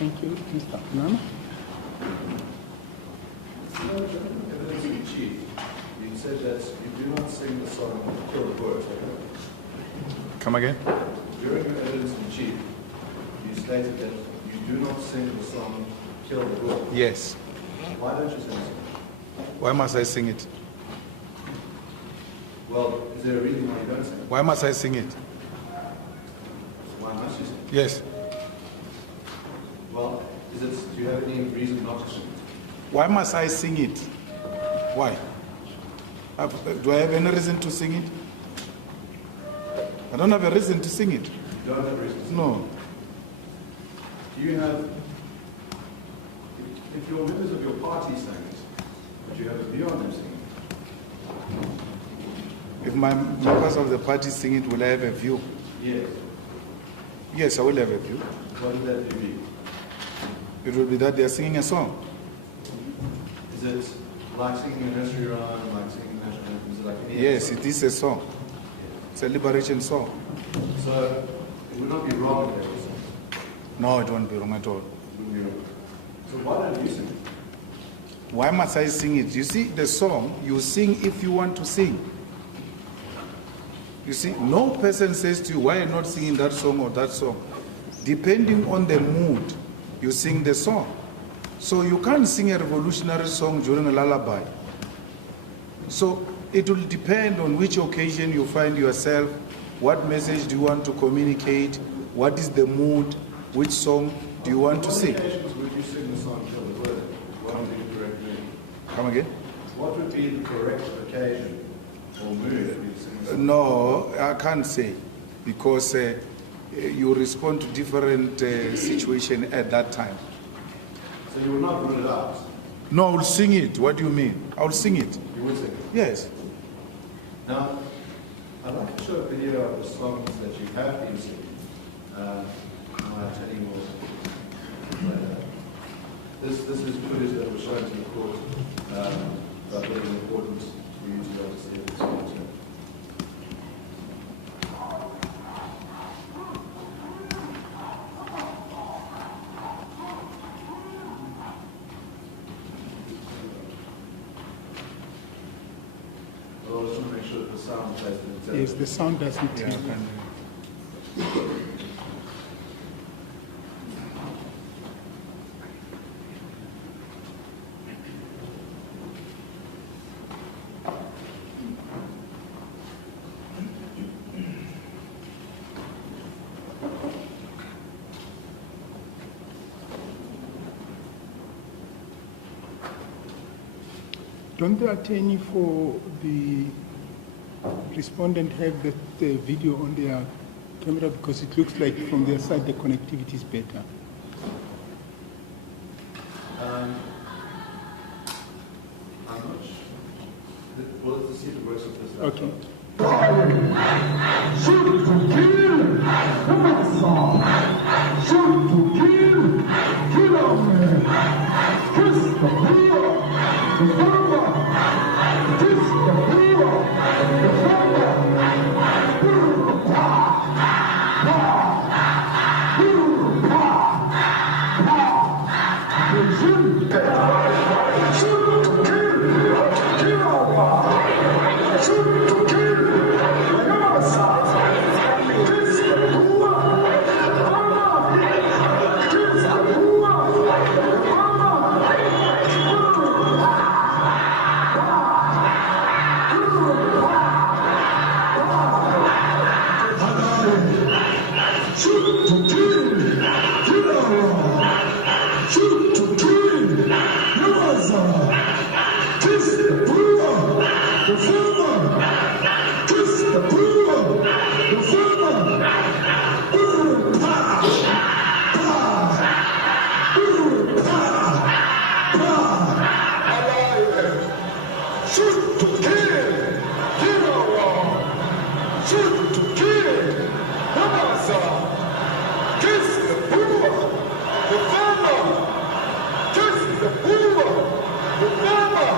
Thank you, Mr. Nana. Evidence in chief, you said that you do not sing the song Kill the Boer. Come again? During your evidence in chief, you stated that you do not sing the song Kill the Boer. Yes. Why don't you sing it? Why must I sing it? Well, is there a reason why you don't sing it? Why must I sing it? Why must you sing it? Yes. Well, do you have any reason not to sing it? Why must I sing it? Why? Do I have any reason to sing it? I don't have a reason to sing it. You don't have a reason to sing No. it? Do you have, if your members of your party sang it, would you have a view on them singing it? If my members of the party sing it, will I have a view? Yes. Yes, I will have a view. What would that view be? It will be that they are singing a song. Is it like singing a nursery rhyme, like singing national anthem? Is it like any Yes, other it is a song. It's a liberation song. song? So it would not be wrong if they were singing. No, it won't be wrong at all. It wouldn't be wrong. So why don't you sing it? Why must I sing it? You see, the song, you sing if you want to sing. You see, no person says to you, why are you not singing that song or that song? Depending on the mood, you sing the song. So you can't sing a revolutionary song during a lullaby. So it will depend on which occasion you find yourself, what message do you want to communicate, what is the mood, which song do you want to sing. What occasions would you sing the song Kill the Boer? What would be the correct mood? Come again? What would be the correct occasion or mood that you'd sing the song? No, I can't say, because you respond to different situation at that time. So you would not rule it out? No, I will sing it. What do you mean? I will sing it. You would sing it? Yes. Now, I'd like to show a video of the songs that you have been singing. My telling will this is footage that was shown to the court, but very important for you to be able to see this also. I just want to make sure that the sound plays the Yes, the sound doesn't Yeah, I change. can- Don't the attorney for the respondent have the video on their camera, because it looks like from their side the connectivity is better? I'm not sure. Well, let's see the voice of this. Okay. Shoot to kill, come on, song. Shoot to kill, kill on me. Kiss the poor, the farmer. Kiss the poor, the farmer. Shoot to kill, kill on me. Shoot to kill, come on, song. Kiss the poor, the farmer. Kiss the poor, the shoot to kill, kill on. Shoot to kill, yes, kiss the poor, the farmer. Kiss the poor, the farmer. Shoot to kill, kill on. Shoot to kill, come on, son. Kiss the poor, the farmer. Kiss the poor, the farmer.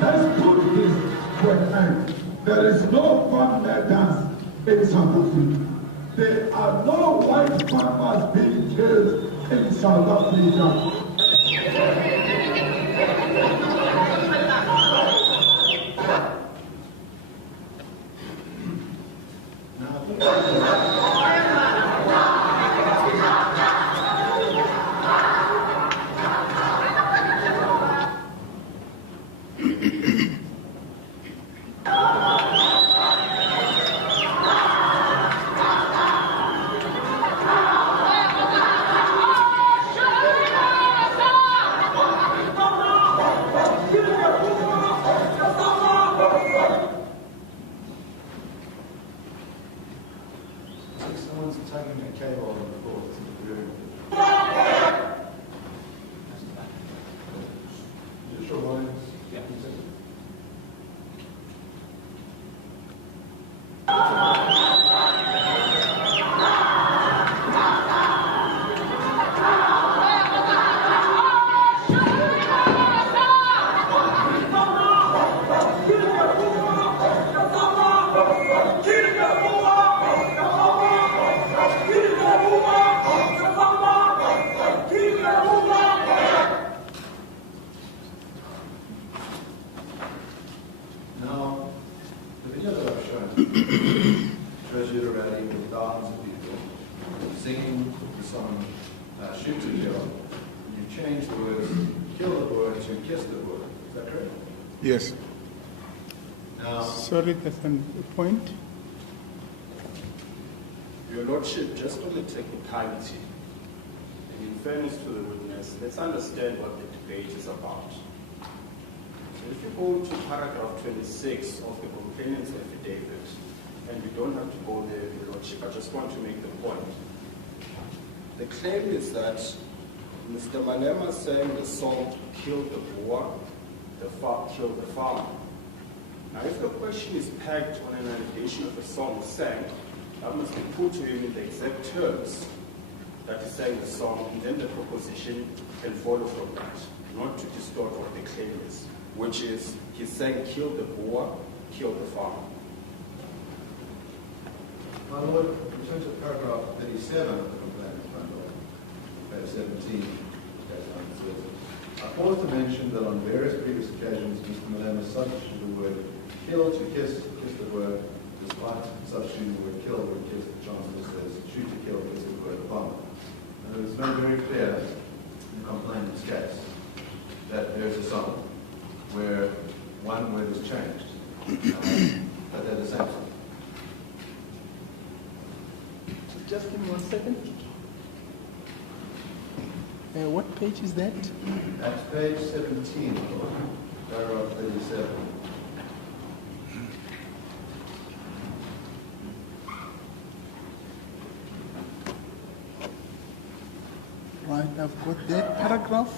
Let's put this to an end. There is no in South Africa. There are no white farmers being killed in South Africa. Someone's tugging a cable on the floor. Just your lines. Yeah. Now, the video that I've shown shows you a rally with thousands of people singing the song Shoot to Kill. You change the words kill the word to kiss the word. Is that correct? Yes. Now, Sorry, that's a point. Your Lordship, just on the technicality, and in fairness to the witness, let's understand what the debate is about. So if you go to paragraph 26 of the complainant's affidavit, and you don't have to go there, Your Lordship, I just want to make the point. The claim is that Mr. Malema saying the song killed the boer, killed the farmer. Now, if the question is pegged on an allegation of a song sang, that must be put to him in the exact terms that he sang the song, and then the proposition can follow from that, not to distort what the claim is, which is he sang kill the boer, kill the farmer. my Lord, in terms of paragraph 37 of the complaint, page 17, as it says, I pause to mention that on various previous occasions, Mr. Malema substituted the word kill to kiss the word, despite substituting the word kill with kiss, the Chancellor says shoot to kill, kiss the word bomb. And it's made very clear in the complainant's case that there's a song where one word is changed, but they're the same song. Just give me 1 second. What page is that? At page 17, paragraph 37. Right, I've got that paragraph.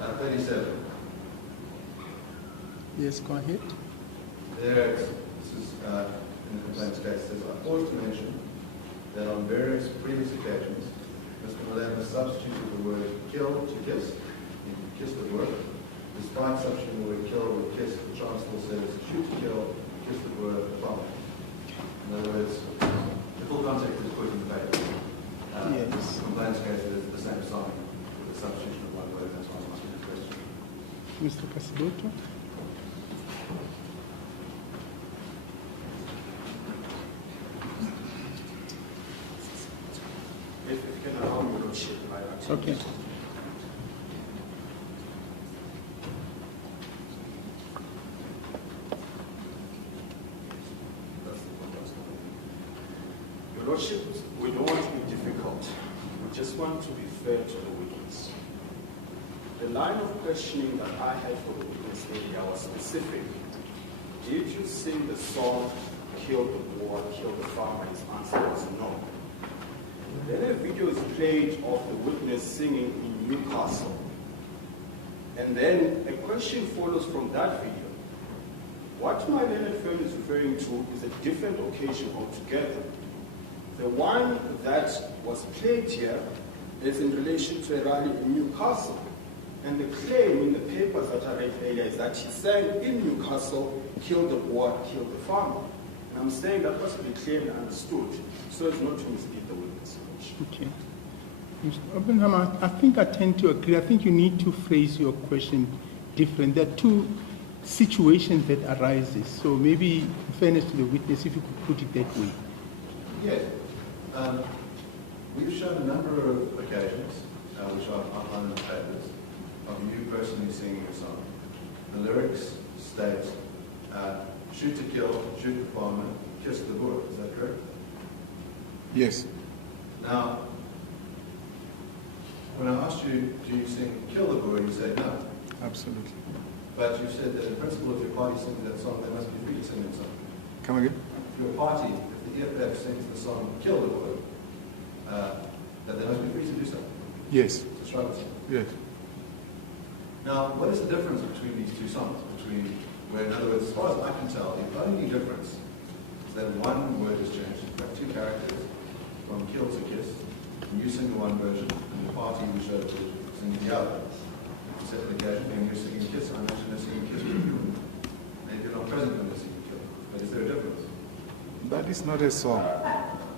37. Yes, go ahead. There, this is in the complaint's case, it says, I pause to mention that on various previous occasions, Mr. Malema substituted the word kill to kiss, he kissed the word. Despite substituting the word kill with kiss, the Chancellor says shoot to kill, kiss the word, bomb. In other words, the full context is put in the paper. Yes. The complaint's case is the same song with the substitution of one word, that's why I'm asking the question. Mr. Casidoto. If you can allow me, Your Lordship, I actually. Okay. Your Lordship, we don't want to be difficult. We just want to be fair to the witness. The line of questioning that I had for the witness area was specific. Did you sing the song, Kill the Boer, Kill the Farmer? His answer was no. Then a video is played of the witness singing in Newcastle. And then a question follows from that video. What my learned friend is referring to is a different occasion altogether. The one that was played here is in relation to a rally in Newcastle. And the claim in the papers that I read earlier is that he sang in Newcastle, kill the boer, kill the farmer. And I'm saying that must be clearly understood so as not to mislead the witness. Okay. Mr. Oppenheimer, I think I tend to agree. I think you need to phrase your question different. There are two situations that arises. So maybe, in fairness to the witness, if you could put it that way. Yes. We've shown a number of occasions, which are outlined in the papers, of you personally singing a song. The lyrics state, shoot to kill, shoot the farmer, kiss the boer. Is that correct? Yes. Now, when I asked you, do you sing kill the boer, you said no. Absolutely. But you said that in principle, if your party sings that song, they must be free to sing that song. Come again? If your party, if the EFF sings the song kill the boer, that they must be free to do so. Yes. To struggle. Yes. Now, what is the difference between these two songs? Between, where, in other words, as far as I can tell, the only difference is that one word has changed. You've got two characters, from kill to kiss. And you sing the one version, and the party we showed to sing the other. The second occasion, when you're singing kiss, I imagine they're singing kiss with you. And you're not present when they're singing kill. But is there a difference? That is not a song.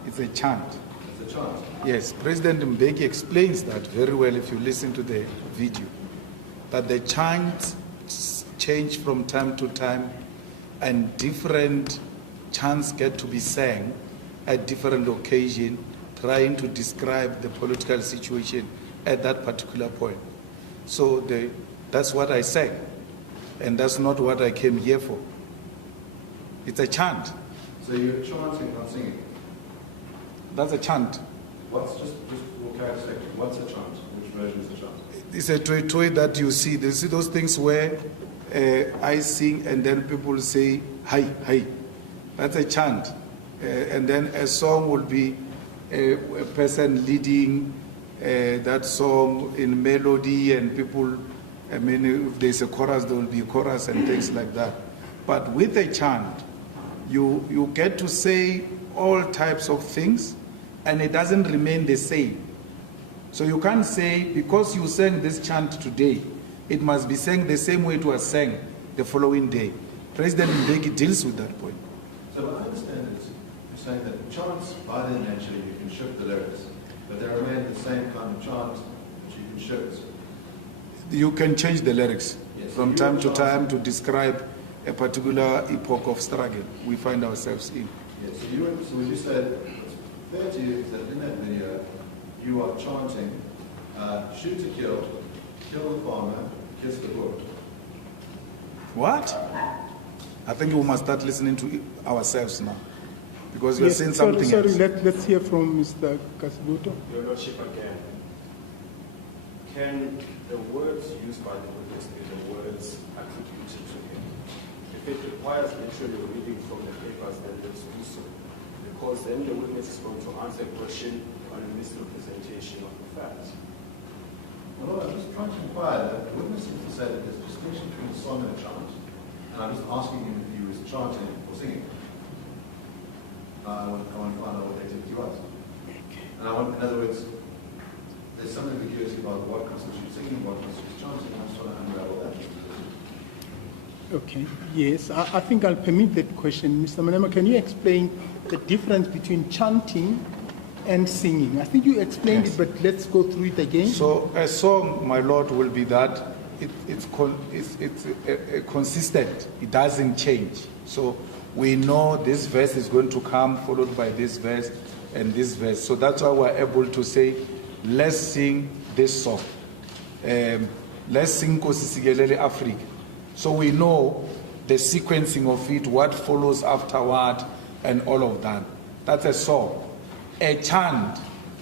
It's a chant. It's a chant. Yes, President Mbeki explains that very well if you listen to the video. That the chants change from time to time and different chants get to be sang at different occasions, trying to describe the political situation at that particular point. So that's what I sang, and that's not what I came here for. It's a chant. So you're chanting, not singing. That's a chant. What's just for characteristic? What's a chant? Which version is a chant? It's a toy that you see. You see those things where I sing and then people say, hi, hi. That's a chant. And then a song will be a person leading that song in melody, and people, I mean, if there's a chorus, there will be a chorus and things like that. But with a chant, you get to say all types of things, and it doesn't remain the same. So you can't say, because you sang this chant today, it must be sang the same way it was sang the following day. President Mbeki deals with that point. So what I understand is you're saying that chants, by their nature, you can shift the lyrics, but they remain the same kind of chant that you can shift. You can change the lyrics Yes, from you time are to time chanting. to describe a particular epoch of struggle we find ourselves in. Yes, so what you said, it's fair to you is that in that video, you are chanting, shoot to kill the farmer, kiss the boer. What? I think we must start listening to ourselves now, because you're Yes, saying sorry, something sorry. else. Let's hear from Mr. Kasibuto. Your Lordship, again, can the words used by the witness be the words attributed to him? If it requires literally reading from the papers, then let's do so. Because then the witness is going to answer a question on a misrepresentation of the facts. Well, I'm just trying to inquire that the witness seems to say that there's a distinction between a song and a chant, and I'm just asking him if he was chanting or singing. I want to find out what the activity was. And I want, in other words, there's some ambiguity about what constitutes singing, what constitutes chanting, and I'm just trying to unravel that. Okay, yes, I think I'll permit that question. Mr. Manema, can you explain the difference between chanting and singing? I think you explained Yes. it, but let's go through it again. So a song, my Lord, will be that it's consistent. It doesn't change. So we know this verse is going to come, followed by this verse and this verse. So that's why we're able to say, let's sing this song. Let's sing Nkosi Sikelel' Africa. So we know the sequencing of it, what follows afterward, and all of that. That's a song. A chant,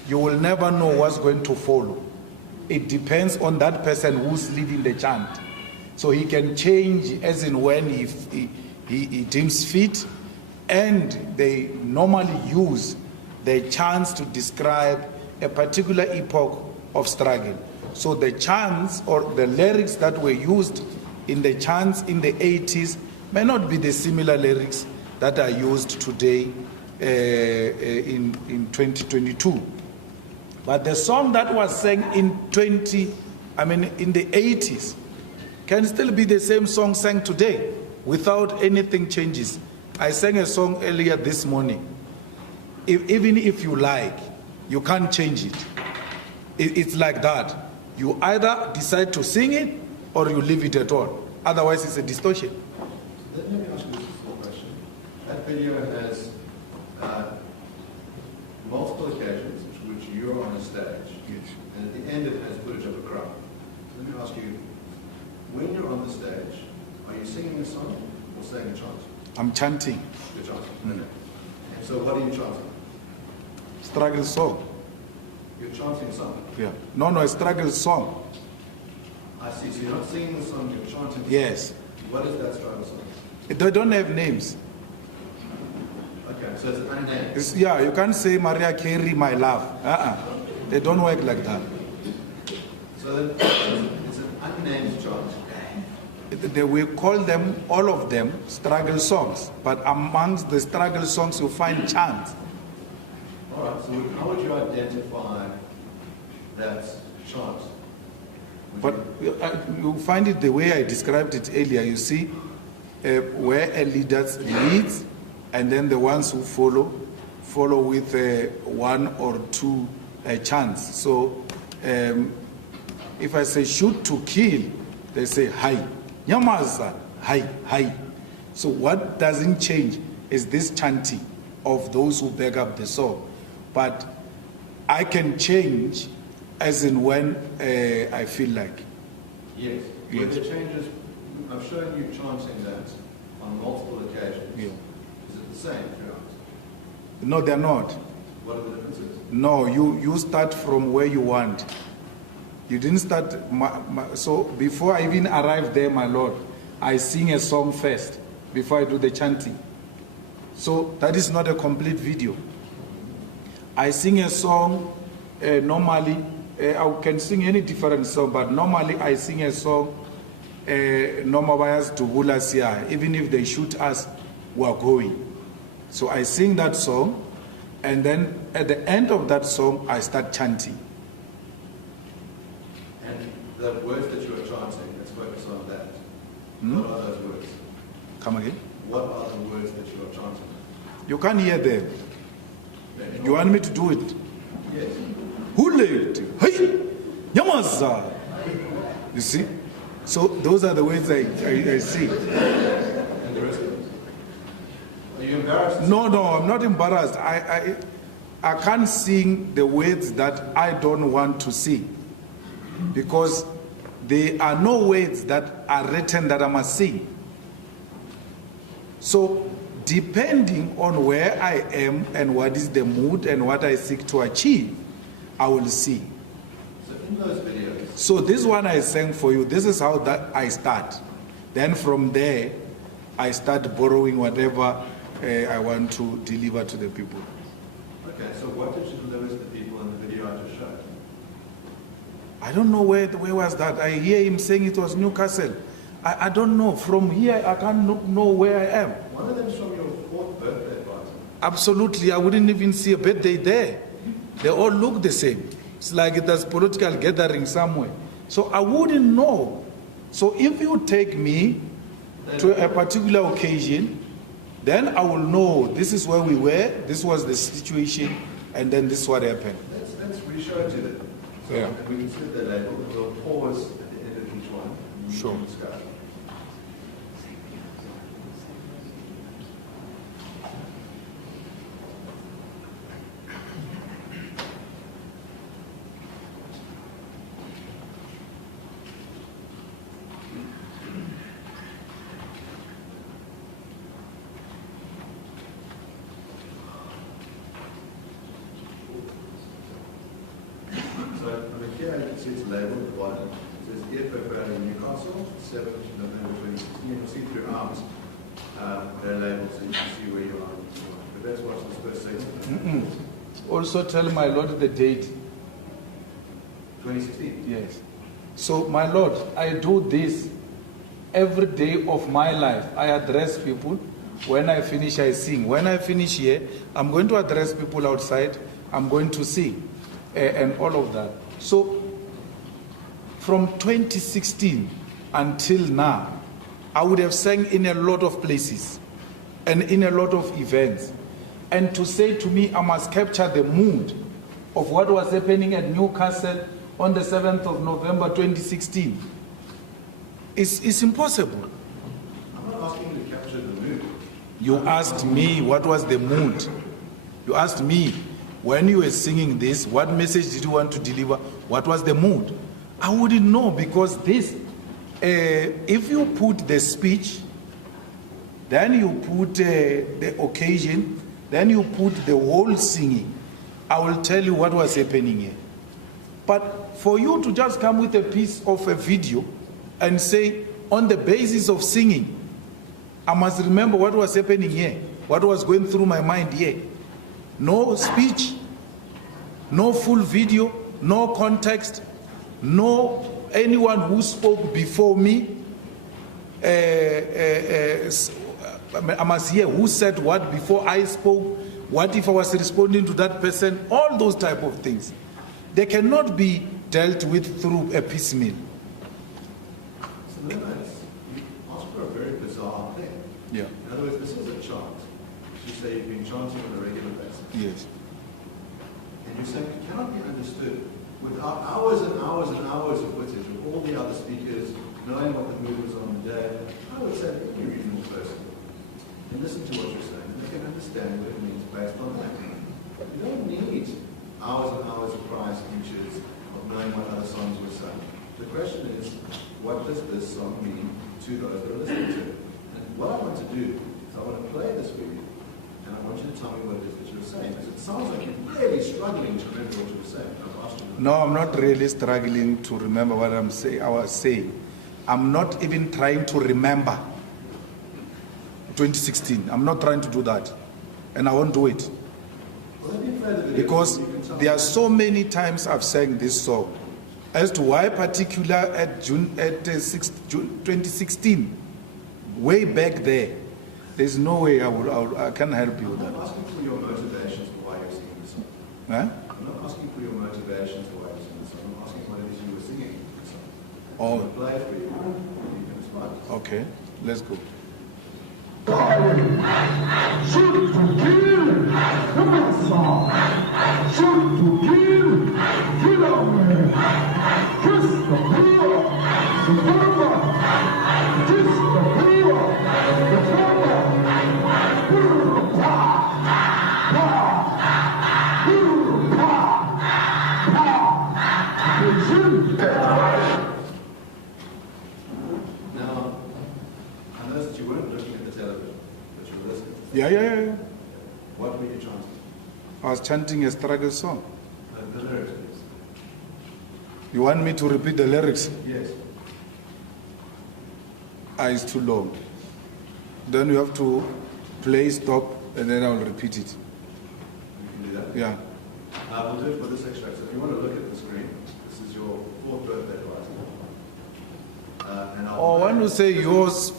you will never know what's going to follow. It depends on that person who's leading the chant. So he can change as in when he deems fit, and they normally use the chants to describe a particular epoch of struggle. So the chants or the lyrics that were used in the chants in the 80s may not be the similar lyrics that are used today in 2022. But the song that was sang in the 80s can still be the same song sang today without anything changes. I sang a song earlier this morning. Even if you like, you can't change it. It's like that. You either decide to sing it or you leave it at all. Otherwise, it's a distortion. Let me ask you this simple question. That video has multiple occasions which you're on a stage, and at the end it has footage of a crowd. So let me ask you, when you're on the stage, are you singing a song or saying a chant? I'm chanting. You're chanting. Okay. And so what are you chanting? Struggle song. You're chanting a song. Yeah. No, a struggle song. I see. So you're not singing the song, you're chanting the Yes. song. What is that struggle song? They don't have names. Okay, so it's unnamed. Yeah, you can't say Maria Carey, my love. They don't work like that. So then it's an unnamed chant. We call them, all of them, struggle songs. But amongst the struggle songs, you find chants. All right, so how would you identify that chant? But you find it the way I described it earlier. You see, where a leader leads, and then the ones who follow with one or two chants. So if I say shoot to kill, they say hi. Nyamaza, hi, hi. So what doesn't change is this chanting of those who back up the song. But I can change as in when I feel like. Yes. Yes. But the changes, I've shown you chanting that on multiple occasions. Yeah. Is it the same throughout? No, they're not. What are the differences? No, you start from where you want. You didn't start, so before I even arrive there, my Lord, I sing a song first before I do the chanting. So that is not a complete video. I sing a song normally, I can sing any different song, but normally I sing a song, Nomabayas to Hulasia, even if they shoot us, we are going. So I sing that song, and then at the end of that song, I start chanting. And the words that you are chanting, let's focus on that. What are those words? Come again? What are the words that you are chanting? You can't hear them. You want me to do it? Yes. Hulate, hey, Yamaza. You see? So those are the words I see. And the rest of it? Are you embarrassed? No, I'm not embarrassed. I can't sing the words that I don't want to sing, because there are no words that are written that I must sing. So depending on where I am and what is the mood and what I seek to achieve, I will sing. So in those videos, So this one I sang for you, this is how that I start. Then from there, I start borrowing whatever I want to deliver to the people. okay, so what did you deliver to the people in the video I just showed? I don't know where was that. I hear him saying it was Newcastle. I don't know. From here, I can't know where I am. One of them is from your 4th birthday party. Absolutely, I wouldn't even see a birthday there. They all look the same. It's like it has political gathering somewhere. So I wouldn't know. So if you take me to a particular occasion, then I will know this is where we were, this was the situation, and then this is what happened. Let's re-show it to them. So Yeah. we can set the label. We'll pause at the end of each one. And we Sure. can discuss. So over here, you can see it's labeled at the bottom. It says Airport Rally Newcastle, 7th November 2016. You'll see throughout they're labeled so you can see where you are. But let's watch this first segment. Also tell my Lord the date. 2016. Yes. So my Lord, I do this every day of my life. I address people. When I finish, I sing. When I finish here, I'm going to address people outside. I'm going to sing. And all of that. So from 2016 until now, I would have sang in a lot of places. and in a lot of events. And to say to me, I must capture the mood of what was happening at Newcastle on the 7th of November 2016, it's impossible. I'm not asking you to capture the mood. You asked me what was the mood. You asked me, when you were singing this, what message did you want to deliver? What was the mood? I wouldn't know, because this, if you put the speech, then you put the occasion, then you put the whole singing, I will tell you what was happening here. But for you to just come with a piece of a video and say, on the basis of singing, I must remember what was happening here, what was going through my mind here. No speech, no full video, no context, no anyone who spoke before me. I must hear who said what before I spoke, what if I was responding to that person, all those type of things. They cannot be dealt with through a piecemeal. So then you ask for a very bizarre thing. Yeah. In other words, this is a chant. You say you've been chanting on a regular basis. Yes. And you're saying it cannot be understood without hours and hours and hours of footage of all the other speakers knowing what the mood was on the day. I would say that any reasonable person can listen to what you're saying and they can understand what it means based on that. You don't need hours and hours of prior speeches of knowing what other songs were sung. The question is, what does this song mean to those that are listening to it? And what I want to do is I want to play this for you, and I want you to tell me what it is that you're saying, because it sounds like you're really struggling to remember what you were saying. I've asked you. No, I'm not really struggling to remember what I was saying. I'm not even trying to remember 2016. I'm not trying to do that. And I won't do it. Well, let me play the video. Because You can tell there me. are so many times I've sang this song. As to why particular at June 2016, way back there, there's no way I can help you with I'm that. not asking for your motivations for why you're singing the song. Huh? I'm not asking for your motivations for why you're singing the song. I'm asking what it is you were singing the song. Oh, I'll play it for you. You can respond. okay. Let's go. Shoot to kill, the best song. Shoot to kill, kill on me. Kiss the poor, the farmer. Kiss the poor, the farmer. Pa, pa, pa, pa. Now, I noticed that you weren't looking at the television, but you were listening. Yeah. What were you chanting? I was chanting a struggle song. The lyrics, please. You want me to repeat the lyrics? Yes. It's too long. Then you have to play, stop, and then I'll repeat it. We can do that. Yeah. We'll do it for this extract. So if you want to look at the screen, this is your 4th birthday party. And I'll Oh, when you say yours,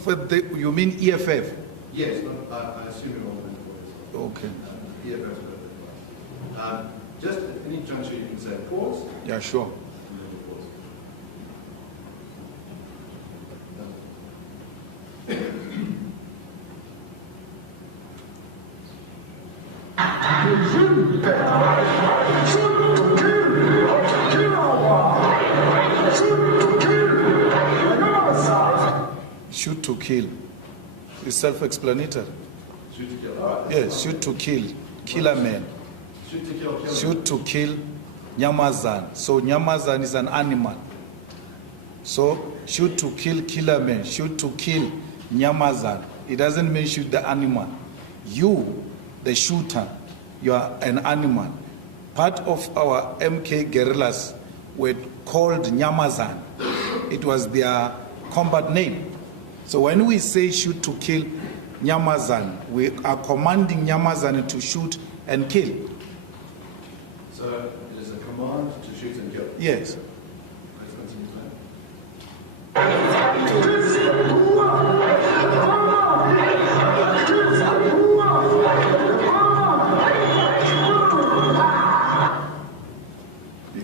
you mean EFF? Yes, I assume you're all going for Okay. EFF's birthday party. Just at any juncture you can say pause, Yeah, sure. and then we'll pause. Shoot to kill. It's self-explanatory. Shoot to kill. All right. Yes, shoot to kill. Kill a man. Shoot to kill. Kill. Shoot to kill Nyamazan. So Nyamazan is an animal. So shoot to kill a man. Shoot to kill Nyamazan. It doesn't mean shoot the animal. You, the shooter, you are an animal. Part of our MK guerrillas were called Nyamazan. It was their combat name. So when we say shoot to kill Nyamazan, we are commanding Nyamazan to shoot and kill. So it is a command to shoot and kill. Yes. Let's continue playing.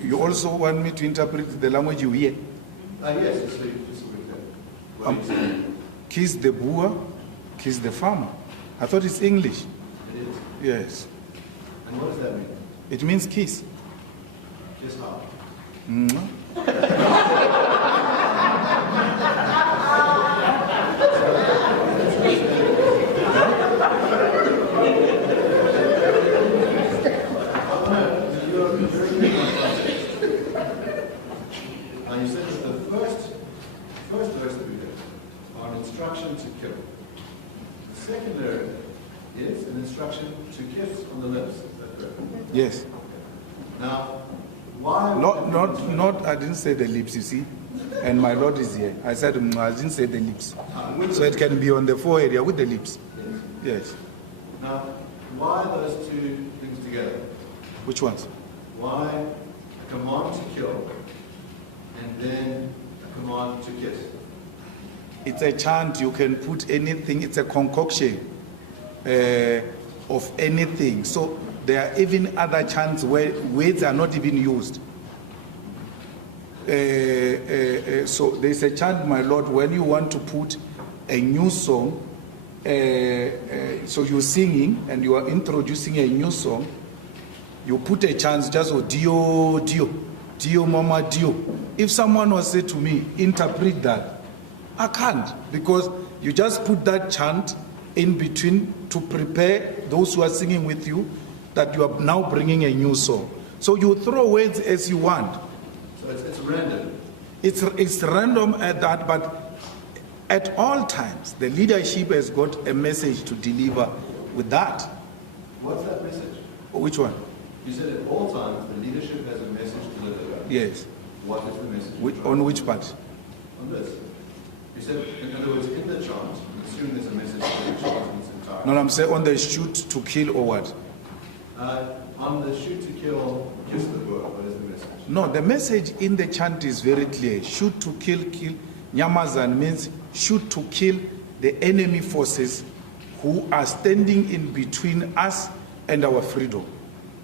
You also want me to interpret the language you hear? Yes, just so we can. What are you saying? Kiss the boer, kiss the farmer. I thought it's English. It is. Yes. And what does that mean? It means kiss. Just how? Mwah. Now you said that the first verse that we did are an instruction to kill. The second lyric is an instruction to kiss on the lips. Is that correct? Yes. Now, why? Not, I didn't say the lips, you see. And my Lord is here. I said, I didn't say the lips. So it can be on the forehead with the lips. Yes. Now, why those two things together? Which ones? Why a command to kill and then a command to kiss? It's a chant, you can put anything, it's a concoction of anything. So there are even other chants where words are not even used. So there's a chant, my Lord, when you want to put a new song, so you're singing and you are introducing a new song, you put a chant just, oh, Dio, Dio, Dio, Mama, Dio. If someone was said to me, interpret that, I can't, because you just put that chant in between to prepare those who are singing with you that you are now bringing a new song. So you throw words as you want. So it's random. It's random at that, but at all times, the leadership has got a message to deliver with that. What's that message? Which one? You said at all times the leadership has a message to deliver. Yes. What is the message? On which part? On this. You said, in other words, in the chant, I'm assuming there's a message to the chant in its entirety. No, I'm saying on the shoot to kill or what? On the shoot to kill, kiss the word, what is the message? No, the message in the chant is very clear. Shoot to kill, kill. Nyamazan means shoot to kill the enemy forces who are standing in between us and our freedom.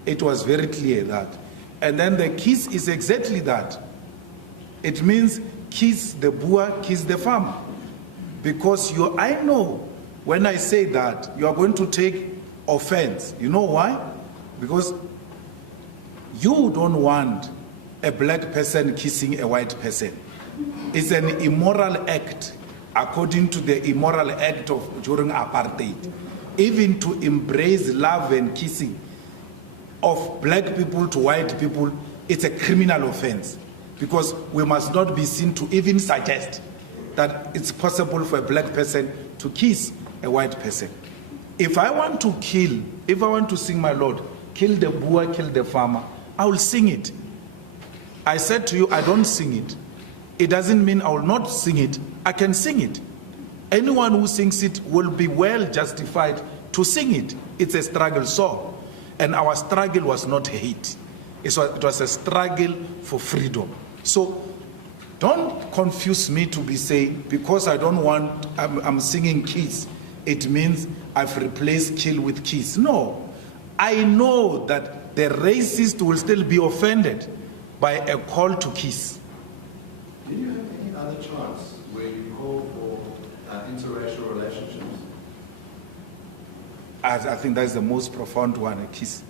It was very clear that. And then the kiss is exactly that. It means kiss the Boer, kiss the farmer. Because I know when I say that, you are going to take offense. You know why? Because you don't want a black person kissing a white person. It's an immoral act, according to the immoral act of during apartheid. Even to embrace love and kissing of black people to white people, it's a criminal offense. Because we must not be seen to even suggest that it's possible for a black person to kiss a white person. If I want to kill, if I want to sing my Lord, kill the Boer, kill the farmer, I will sing it. I said to you, I don't sing it. It doesn't mean I will not sing it. I can sing it. Anyone who sings it will be well justified to sing it. It's a struggle song. And our struggle was not hate. It was a struggle for freedom. So don't confuse me to be saying, because I don't want, I'm singing kiss, it means I've replaced kill with kiss. No. I know that the racist will still be offended by a call to kiss. Do you have any other chants where you call for interracial relationships? I think that's the most profound one, a kiss.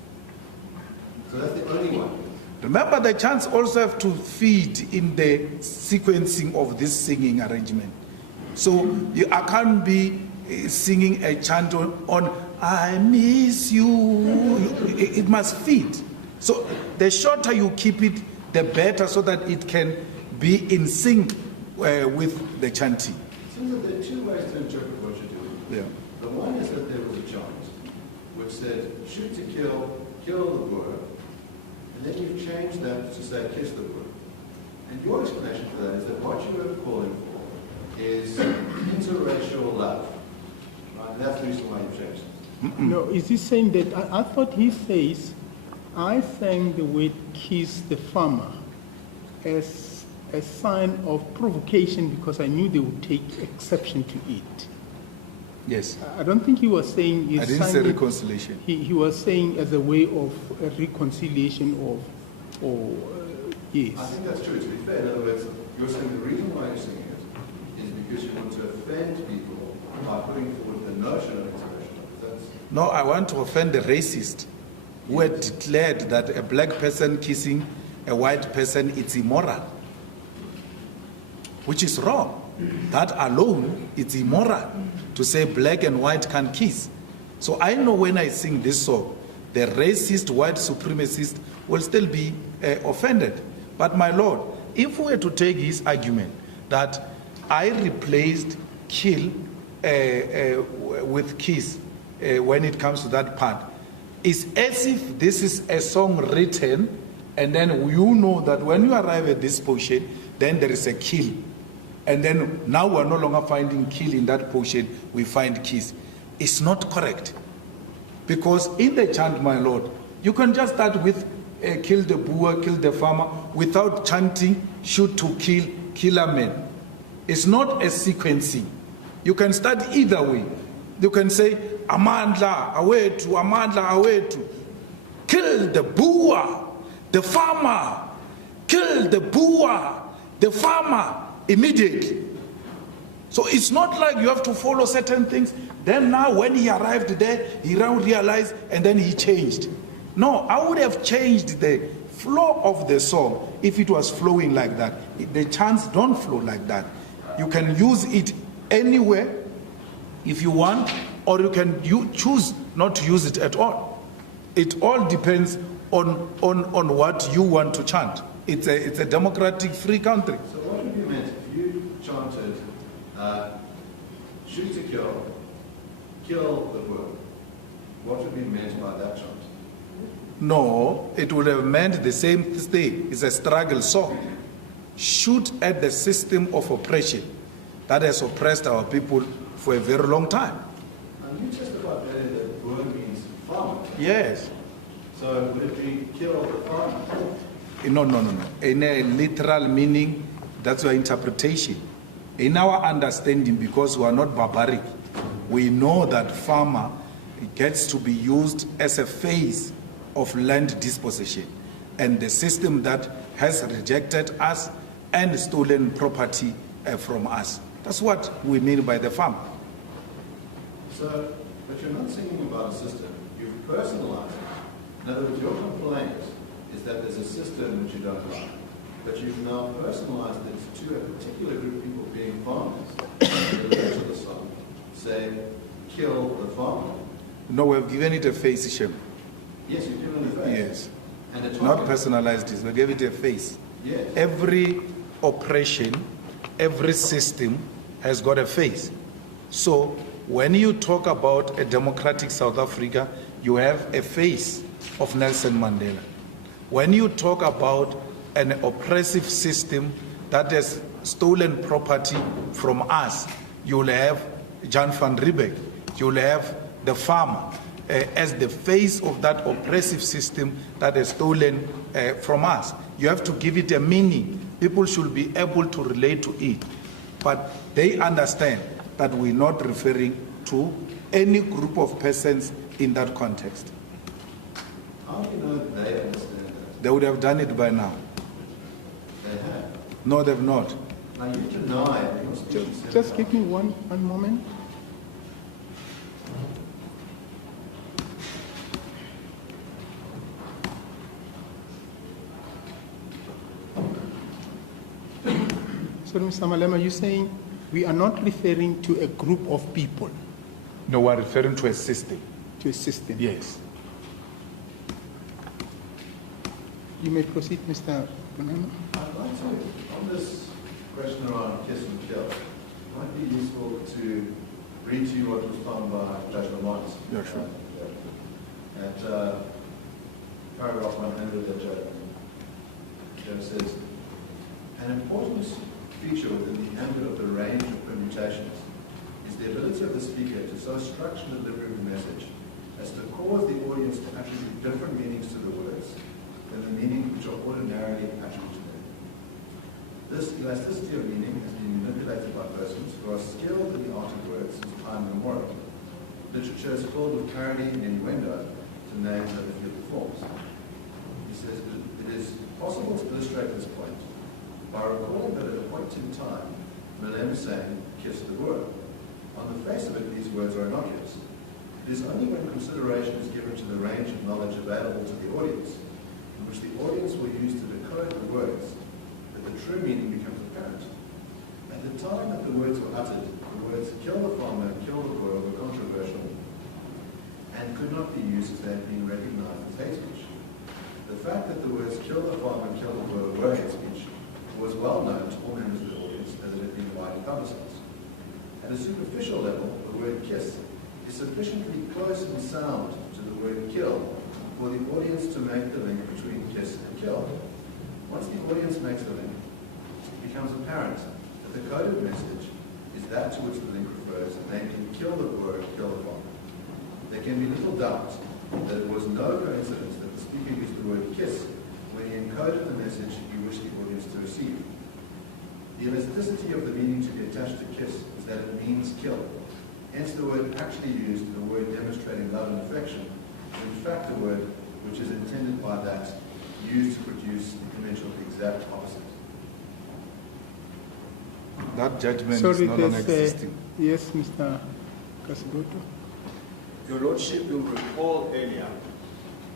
So that's the only one. Remember, the chants also have to feed in the sequencing of this singing arrangement. So I can't be singing a chant on I miss you. It must feed. So the shorter you keep it, the better, so that it can be in sync with the chanting. It seems that there are two ways to interpret what you're doing. Yeah. The one is that there was a chant which said, shoot to kill, kill the Boer, and then you've changed that to say, kiss the Boer. And your explanation for that is that what you were calling for is interracial love. Right? And that's the reason why you changed it. No, is he saying that, I thought he says, I sang the word kiss the farmer as a sign of provocation because I knew they would take exception to it. Yes. I don't think he was saying... I didn't say reconciliation. He was saying as a way of a reconciliation yes. I think that's true. To be fair, in other words, you're saying the reason why you're singing it is because you want to offend people by putting forward the notion of interracial love. No, I want to offend the racist who had declared that a black person kissing a white person is immoral, which is wrong. That alone, it's immoral to say black and white can kiss. So I know when I sing this song, the racist white supremacist will still be offended. But my Lord, if we were to take his argument that I replaced kill with kiss when it comes to that part, it's as if this is a song written and then you know that when you arrive at this portion, then there is a kill. And then now we're no longer finding kill in that portion, we find kiss. It's not correct. Because in the chant, my Lord, you can just start with kill the Boer, kill the farmer, without chanting shoot to kill a man. It's not a sequencing. You can start either way. You can say, Amandla, awetu, Amandla, awetu. Kill the Boer, the farmer. Kill the Boer, the farmer, immediately. So it's not like you have to follow certain things. Then now when he arrived there, he realized and then he changed. No, I would have changed the flow of the song if it was flowing like that. The chants don't flow like that. You can use it anywhere if you want, or you choose not to use it at all. It all depends on what you want to chant. It's a democratic free country. So what would you meant if you chanted shoot to kill the Boer? What would be meant by that chant? No, it would have meant the same thing. It's a struggle song. Shoot at the system of oppression that has oppressed our people for a very long time. And you testified earlier that Boer means farmer. Yes. So would it be kill the farmer? No. In a literal meaning, that's your interpretation. In our understanding, because we are not barbaric, we know that farmer gets to be used as a phase of land dispossession and the system that has rejected us and stolen property from us. That's what we mean by the farm. So, but you're not singing about a system, you've personalized it. In other words, your complaint is that there's a system which you don't like, but you've now personalized it to a particular group of people being farmers. The lyrics of the song say, kill the farmer. No, we've given it a face, Shem. Yes, you've given it a face. Yes. And the Not target- personalized it, we gave it a face. Yes. Every oppression, every system has got a face. So when you talk about a democratic South Africa, you have a face of Nelson Mandela. When you talk about an oppressive system that has stolen property from us, you'll have Jan van Riebeeck, you'll have the farmer as the face of that oppressive system that has stolen from us. You have to give it a meaning. People should be able to relate to it. But they understand that we're not referring to any group of persons in that context. How do you know that they understand that? They would have done it by now. They have. No, they've not. Now you deny your speech. Just give me one moment. So, Mr. Malema, you're saying we are not referring to a group of people, No, we're referring to a system. to a system. Yes. You may proceed, Mr. Bonema. I'd like to, on this question around kiss and kill, it might be useful to read to you what was found by Judge Lamont. Yeah, sure. At paragraph 100 of the judge says, an important feature within the ambit of the range of permutations is the ability of the speaker to so structure the delivery of the message as to cause the audience to attribute different meanings to the words than the meaning which are ordinarily attributed to them. This elasticity of meaning has been manipulated by persons who are skilled in the art of words since time immemorial. Literature is filled with parody and innuendo to name other field forms. He says that it is possible to illustrate this point by recalling that at a point in time, Malem sang, kiss the word. On the face of it, these words are innocuous. It is only when consideration is given to the range of knowledge available to the audience, in which the audience will use to decode the words, that the true meaning becomes apparent. At the time that the words were uttered, the words "kill the farmer" and "kill the boer" were controversial and could not be used as they had been recognized as hate speech. The fact that the words "kill the farmer" and "kill the boer" were hate speech was well known to all members of the audience as it had been widely publicized. At a superficial level, the word "kiss" is sufficiently close in sound to the word "kill" for the audience to make the link between kiss and kill. Once the audience makes the link, it becomes apparent that the coded message is that to which the link refers, namely "kill the boer, kill the farmer." There can be little doubt that it was no coincidence that the speaker used the word "kiss" when he encoded the message he wished the audience to receive. The elasticity of the meaning to be attached to "kiss" is that it means kill. Hence the word actually used, the word demonstrating love and affection, is in fact a word which is intended by that used to produce the image of the exact opposite. That judgment Sorry, is no longer there's, existing. yes, Mr. Kasiboto. Your Lordship will recall earlier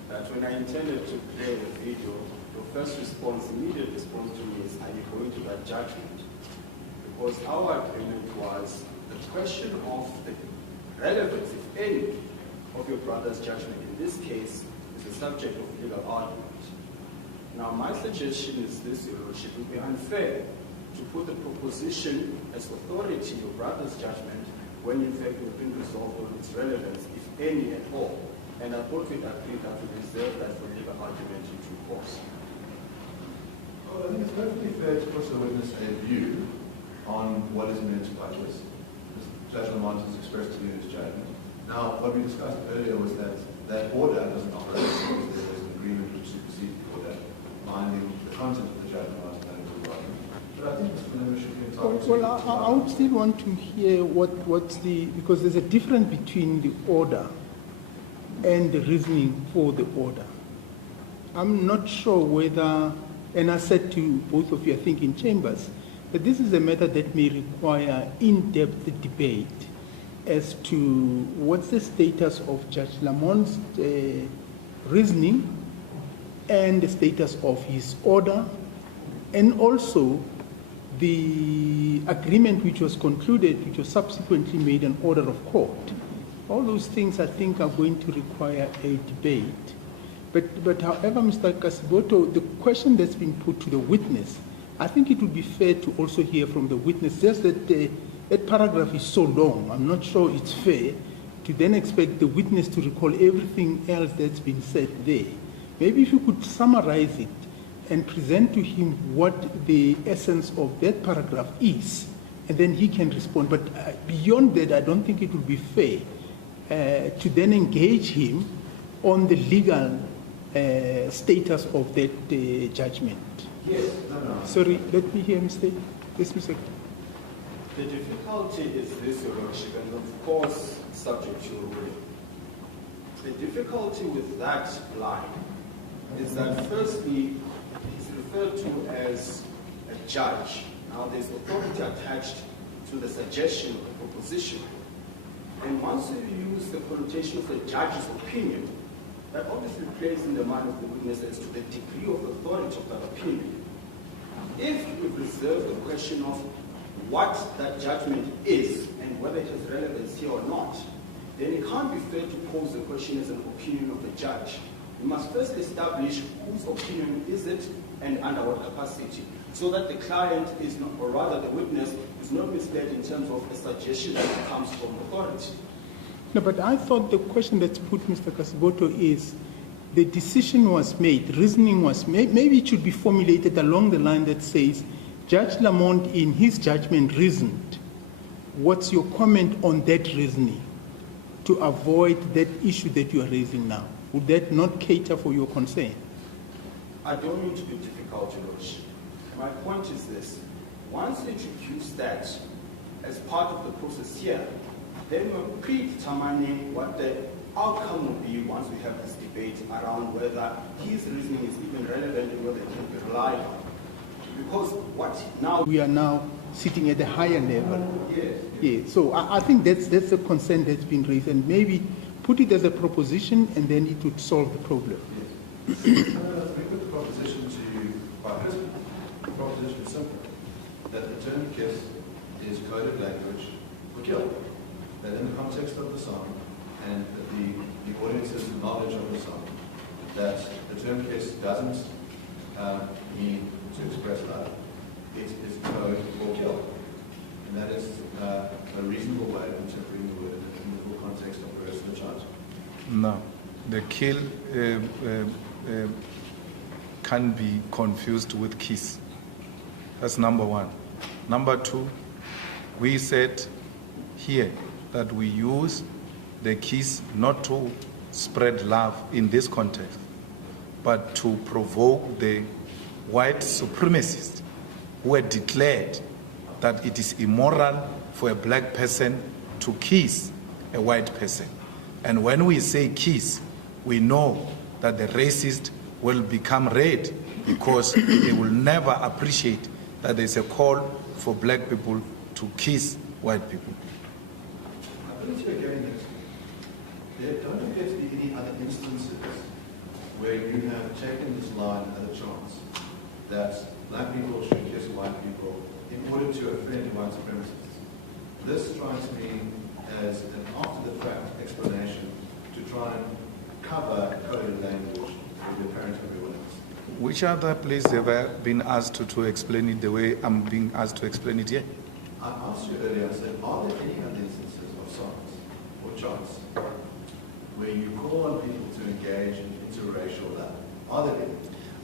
that when I intended to play the video, your first response, immediate response to me is, are you going to that judgment? Because our agreement was the question of the relevance, if any, of your brother's judgment in this case is the subject of legal argument. Now, my suggestion is this, Your Lordship, it would be unfair to put the proposition as authority, your brother's judgment, when in fact we've been resolved on its relevance, if any at all. And I thought we'd agree that we reserve that for legal argument in due course. Well, I think it's perfectly fair to put the witness a view on what is meant by kiss. Judge Lamont has expressed to you his judgment. Now, what we discussed earlier was that that order doesn't operate because there's an agreement which supersedes the order, binding the content of the judgment on that argument. But I think Mr. Miller should be entitled to... Well, I would still want to hear what's the, because there's a difference between the order and the reasoning for the order. I'm not sure whether, and I said to both of you, I think in chambers, that this is a matter that may require in-depth debate as to what's the status of Judge Lamont's reasoning and the status of his order, and also the agreement which was concluded, which was subsequently made an order of court. All those things, I think, are going to require a debate. But however, Mr. Kasiboto, the question that's been put to the witness, I think it would be fair to also hear from the witness, just that that paragraph is so long. I'm not sure it's fair to then expect the witness to recall everything else that's been said there. Maybe if you could summarize it and present to him what the essence of that paragraph is, and then he can respond. But beyond that, I don't think it would be fair to then engage him on the legal status of that judgment. Yes. No. Sorry, let me hear Mr. Yes, Mr. The difficulty is this, Your Lordship, and of course subject to ruling. The difficulty with that line is that firstly, it's referred to as a judge. Now there's authority attached to the suggestion of the proposition. And once you use the connotation of the judge's opinion, that obviously plays in the mind of the witness as to the degree of authority of that opinion. If we reserve the question of what that judgment is and whether it has relevance here or not, then it can't be fair to pose the question as an opinion of the judge. We must first establish whose opinion is it and under what capacity, so that the client is not, or rather the witness, is not misled in terms of a suggestion that comes from authority. No, but I thought the question that's put, Mr. Kasiboto, is the decision was made, reasoning was made. Maybe it should be formulated along the line that says, Judge Lamont, in his judgment, reasoned. What's your comment on that reasoning to avoid that issue that you are raising now? Would that not cater for your concern? I don't mean to be difficult, Your Lordship. My point is this. Once you introduce that as part of the process here, then we're predetermining what the outcome will be once we have this debate around whether his reasoning is even relevant and whether it can be relied on. Because what now... We are now sitting at a higher level. Yes. Yeah, so I think that's a concern that's been raised, and maybe put it as a proposition and then it would solve the problem. Yes. We put the proposition to you quite crisply. The proposition is simple. That the term kiss is coded language for kill. That in the context of the song and the audience's knowledge of the song, that the term kiss doesn't mean to express love. It is code for kill. And that is a reasonable way of interpreting the word in the full context of verse and the chant. No, the kill can be confused with kiss. That's number one. Number two, we said here that we use the kiss not to spread love in this context, but to provoke the white supremacists who had declared that it is immoral for a black person to kiss a white person. And when we say kiss, we know that the racist will become red because they will never appreciate that there's a call for black people to kiss white people. I believe you're getting it. There don't appear to be any other instances where you have taken this line as a chance that black people should kiss white people in order to offend white supremacists. This strikes me as an after-the-fact explanation to try and cover coded language for the apparent everyone else. Which other place have I been asked to explain it the way I'm being asked to explain it here? I asked you earlier, I said, are there any other instances of songs or chants where you call on people to engage in interracial love? Are there any?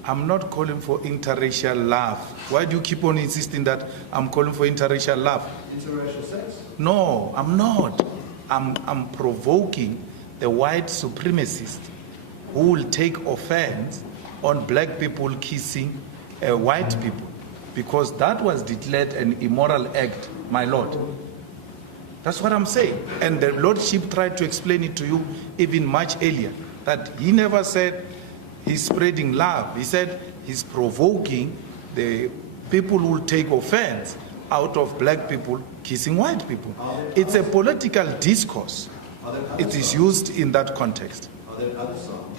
I'm not calling for interracial love. Why do you keep on insisting that I'm calling for interracial love? Interracial sex? No, I'm not. I'm provoking the white supremacists who will take offense on black people kissing white people, because that was declared an immoral act, my Lord. That's what I'm saying. And the Lordship tried to explain it to you even much earlier, that he never said he's spreading love. He said he's provoking the people who will take offense out of black people kissing white people. It's a political discourse. It is used in that context. Are there other songs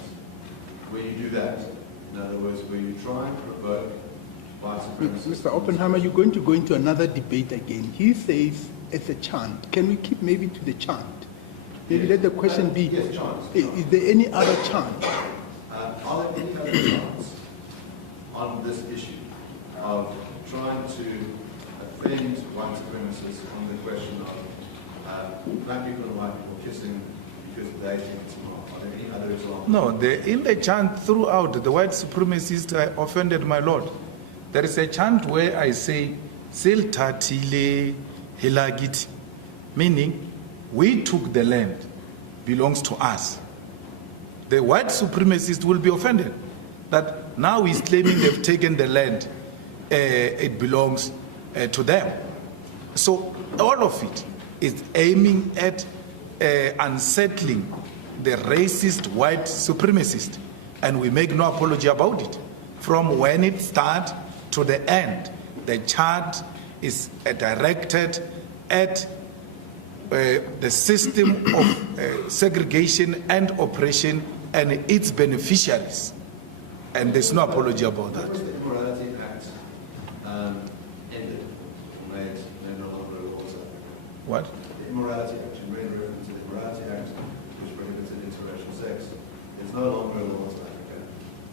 where you do that? In other words, where you try and provoke white supremacists? Mr. Oppenheimer, you're going to go into another debate again. He says it's a chant. Can we keep maybe to the chant? Maybe let the question be, Yes, chants. is there any other chant? Are there any other chants on this issue of trying to offend white supremacists on the question of black people and white people kissing because they think it's wrong? Are there any other examples? No, in the chant throughout, the white supremacists offended my Lord. There is a chant where I say, Sil tatile hilagiti, meaning we took the land, belongs to us. The white supremacists will be offended that now he's claiming they've taken the land, it belongs to them. So all of it is aiming at unsettling the racist white supremacist, and we make no apology about it. From when it starts to the end, the chart is directed at the system of segregation and oppression and its beneficiaries, and there's no apology about that. When was the Immorality Act ended, or made no longer a law? What? The Immorality Act, you made reference to the Immorality Act, which prohibited interracial sex. It's no longer a law in South Africa.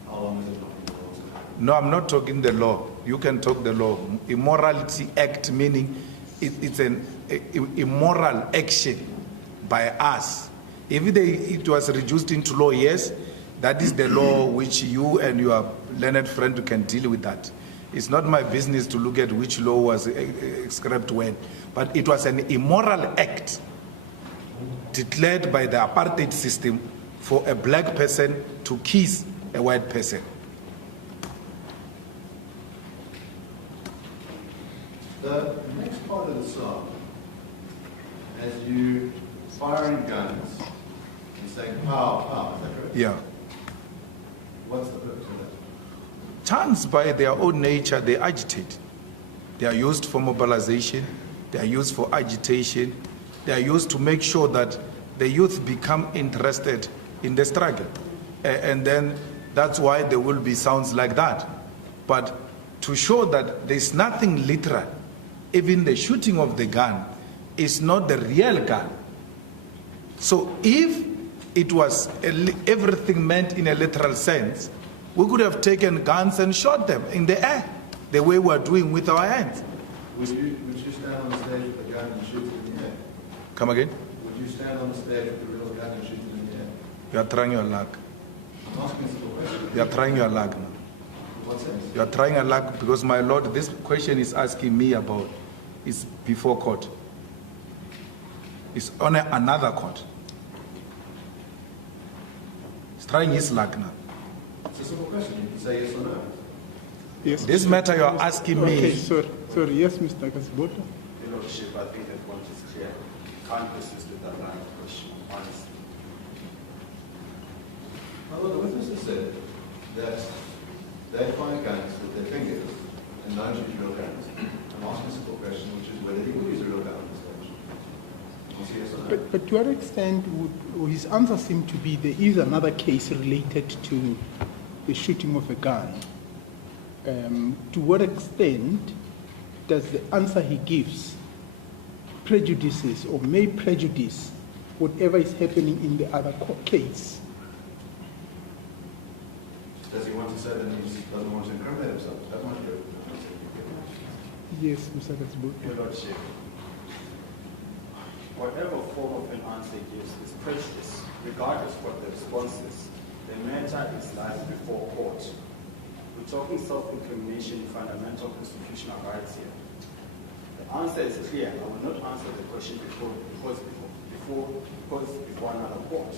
How long has it not been a law in South Africa? No, I'm not talking the law. You can talk the law. Immorality Act meaning it's an immoral action by us. If it was reduced into law, yes, that is the law which you and your learned friend can deal with that. It's not my business to look at which law was scrapped when. But it was an immoral act declared by the apartheid system for a black person to kiss a white person. The next part of the song, as you firing guns and saying pow, pow, is that correct? Yeah. What's the purpose of that? Chants by their own nature, they agitate. They are used for mobilization, they are used for agitation, they are used to make sure that the youth become interested in the struggle. And then that's why there will be sounds like that. But to show that there's nothing literal, even the shooting of the gun is not the real gun. So if it was everything meant in a literal sense, we could have taken guns and shot them in the air, the way we're doing with our hands. Would you stand on the stage with a gun and shoot it in the air? Come again? Would you stand on the stage with a real gun and shoot it in the air? You are trying your luck. I'm asking a simple question. You are trying your luck now. What sense? You are trying your luck because, my Lord, this question is asking me about is before court. It's on another court. He's trying his luck now. It's a simple question. You can say yes or no. Yes. This matter you are asking me. Okay, sorry. Yes, Mr. Kasibota. Your Lordship, I think the point is clear. You can't persist with that line of question, honestly. Well, the witnesses said that they find guns with their fingers and don't use real guns. I'm asking a simple question, which is whether he would use a real gun on the stage. Answer yes or no. But to what extent would his answer seem to be there is another case related to the shooting of a gun? To what extent does the answer he gives prejudices or may prejudice whatever is happening in the other case? Does he want to say that he doesn't want to incriminate himself? That might be. Yes, Mr. Kasibota. Your Lordship, whatever form of an answer he gives is prejudice, regardless of what the response is. The matter is live before court. We're talking self-incrimination, fundamental constitutional rights here. The answer is clear. I will not answer the question before another court.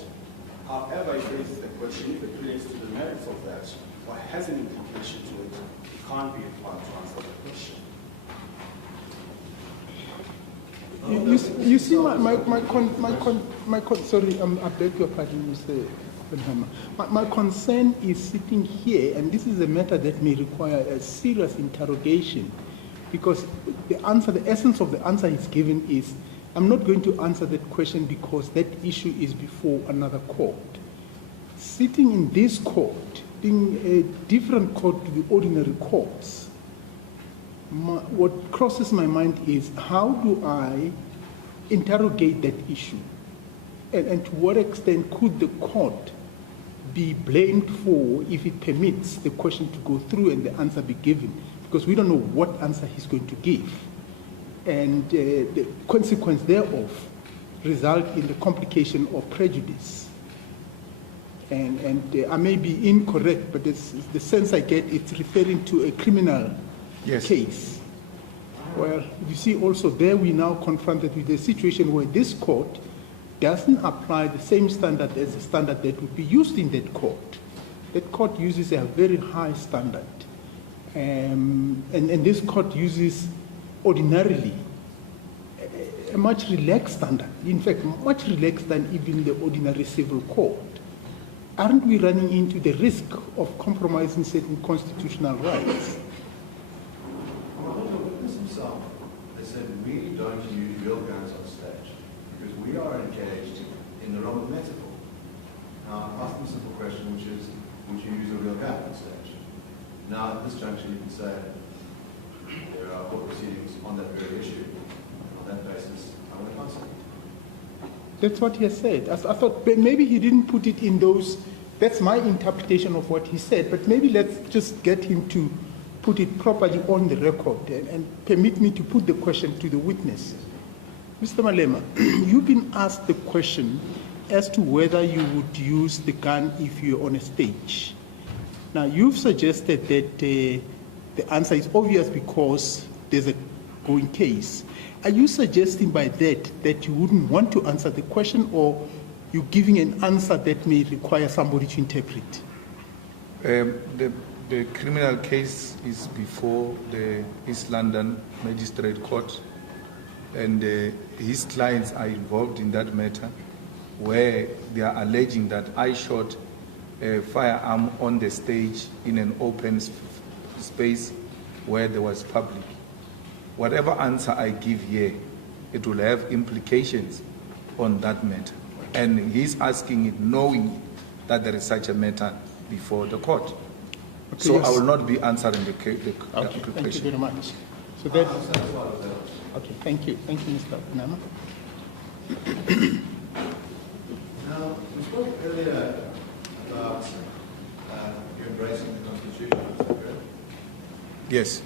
However, it raises the question, if it relates to the merits of that, or has an implication to it, it can't be required to answer the question. You see, sorry, I beg your pardon, Mr. Benhammer. My concern is sitting here, and this is a matter that may require a serious interrogation, because the essence of the answer he's given is, I'm not going to answer that question because that issue is before another court. Sitting in this court, being a different court to the ordinary courts, what crosses my mind is, how do I interrogate that issue? And to what extent could the court be blamed for if it permits the question to go through and the answer be given? Because we don't know what answer he's going to give. And the consequence thereof result in the complication of prejudice. And I may be incorrect, but the sense I get, it's referring to a criminal case. Well, you see also there we now confronted with a situation where this court doesn't apply the same standard as the standard that would be used in that court. That court uses a very high standard. And this court uses ordinarily a much relaxed standard. In fact, much relaxed than even the ordinary civil court. Aren't we running into the risk of compromising certain constitutional rights? Well, the witness himself, they said, we don't use real guns on stage because we are engaged in the realm of metaphor. Now, I asked them a simple question, which is, would you use a real gun on stage? Now, at this juncture, you can say there are court proceedings on that very issue. On that basis, I want to answer. That's what he has said. I thought maybe he didn't put it in those, that's my interpretation of what he said, but maybe let's just get him to put it properly on the record and permit me to put the question to the witness. Mr. Malema, you've been asked the question as to whether you would use the gun if you're on a stage. Now, you've suggested that the answer is obvious because there's a going case. Are you suggesting by that you wouldn't want to answer the question, or you're giving an answer that may require somebody to interpret? The criminal case is before the East London Magistrate Court, and his clients are involved in that matter, where they are alleging that I shot a firearm on the stage in an open space where there was public. Whatever answer I give here, it will have implications on that matter. And he's asking it knowing that there is such a matter before the court. Okay, So yes. I will not be answering the Okay, thank you question. very much. So that, I'm satisfied with that. okay, thank you, Mr. Oppenheimer. Now, we spoke earlier about you embracing the Constitution, is that correct? Yes,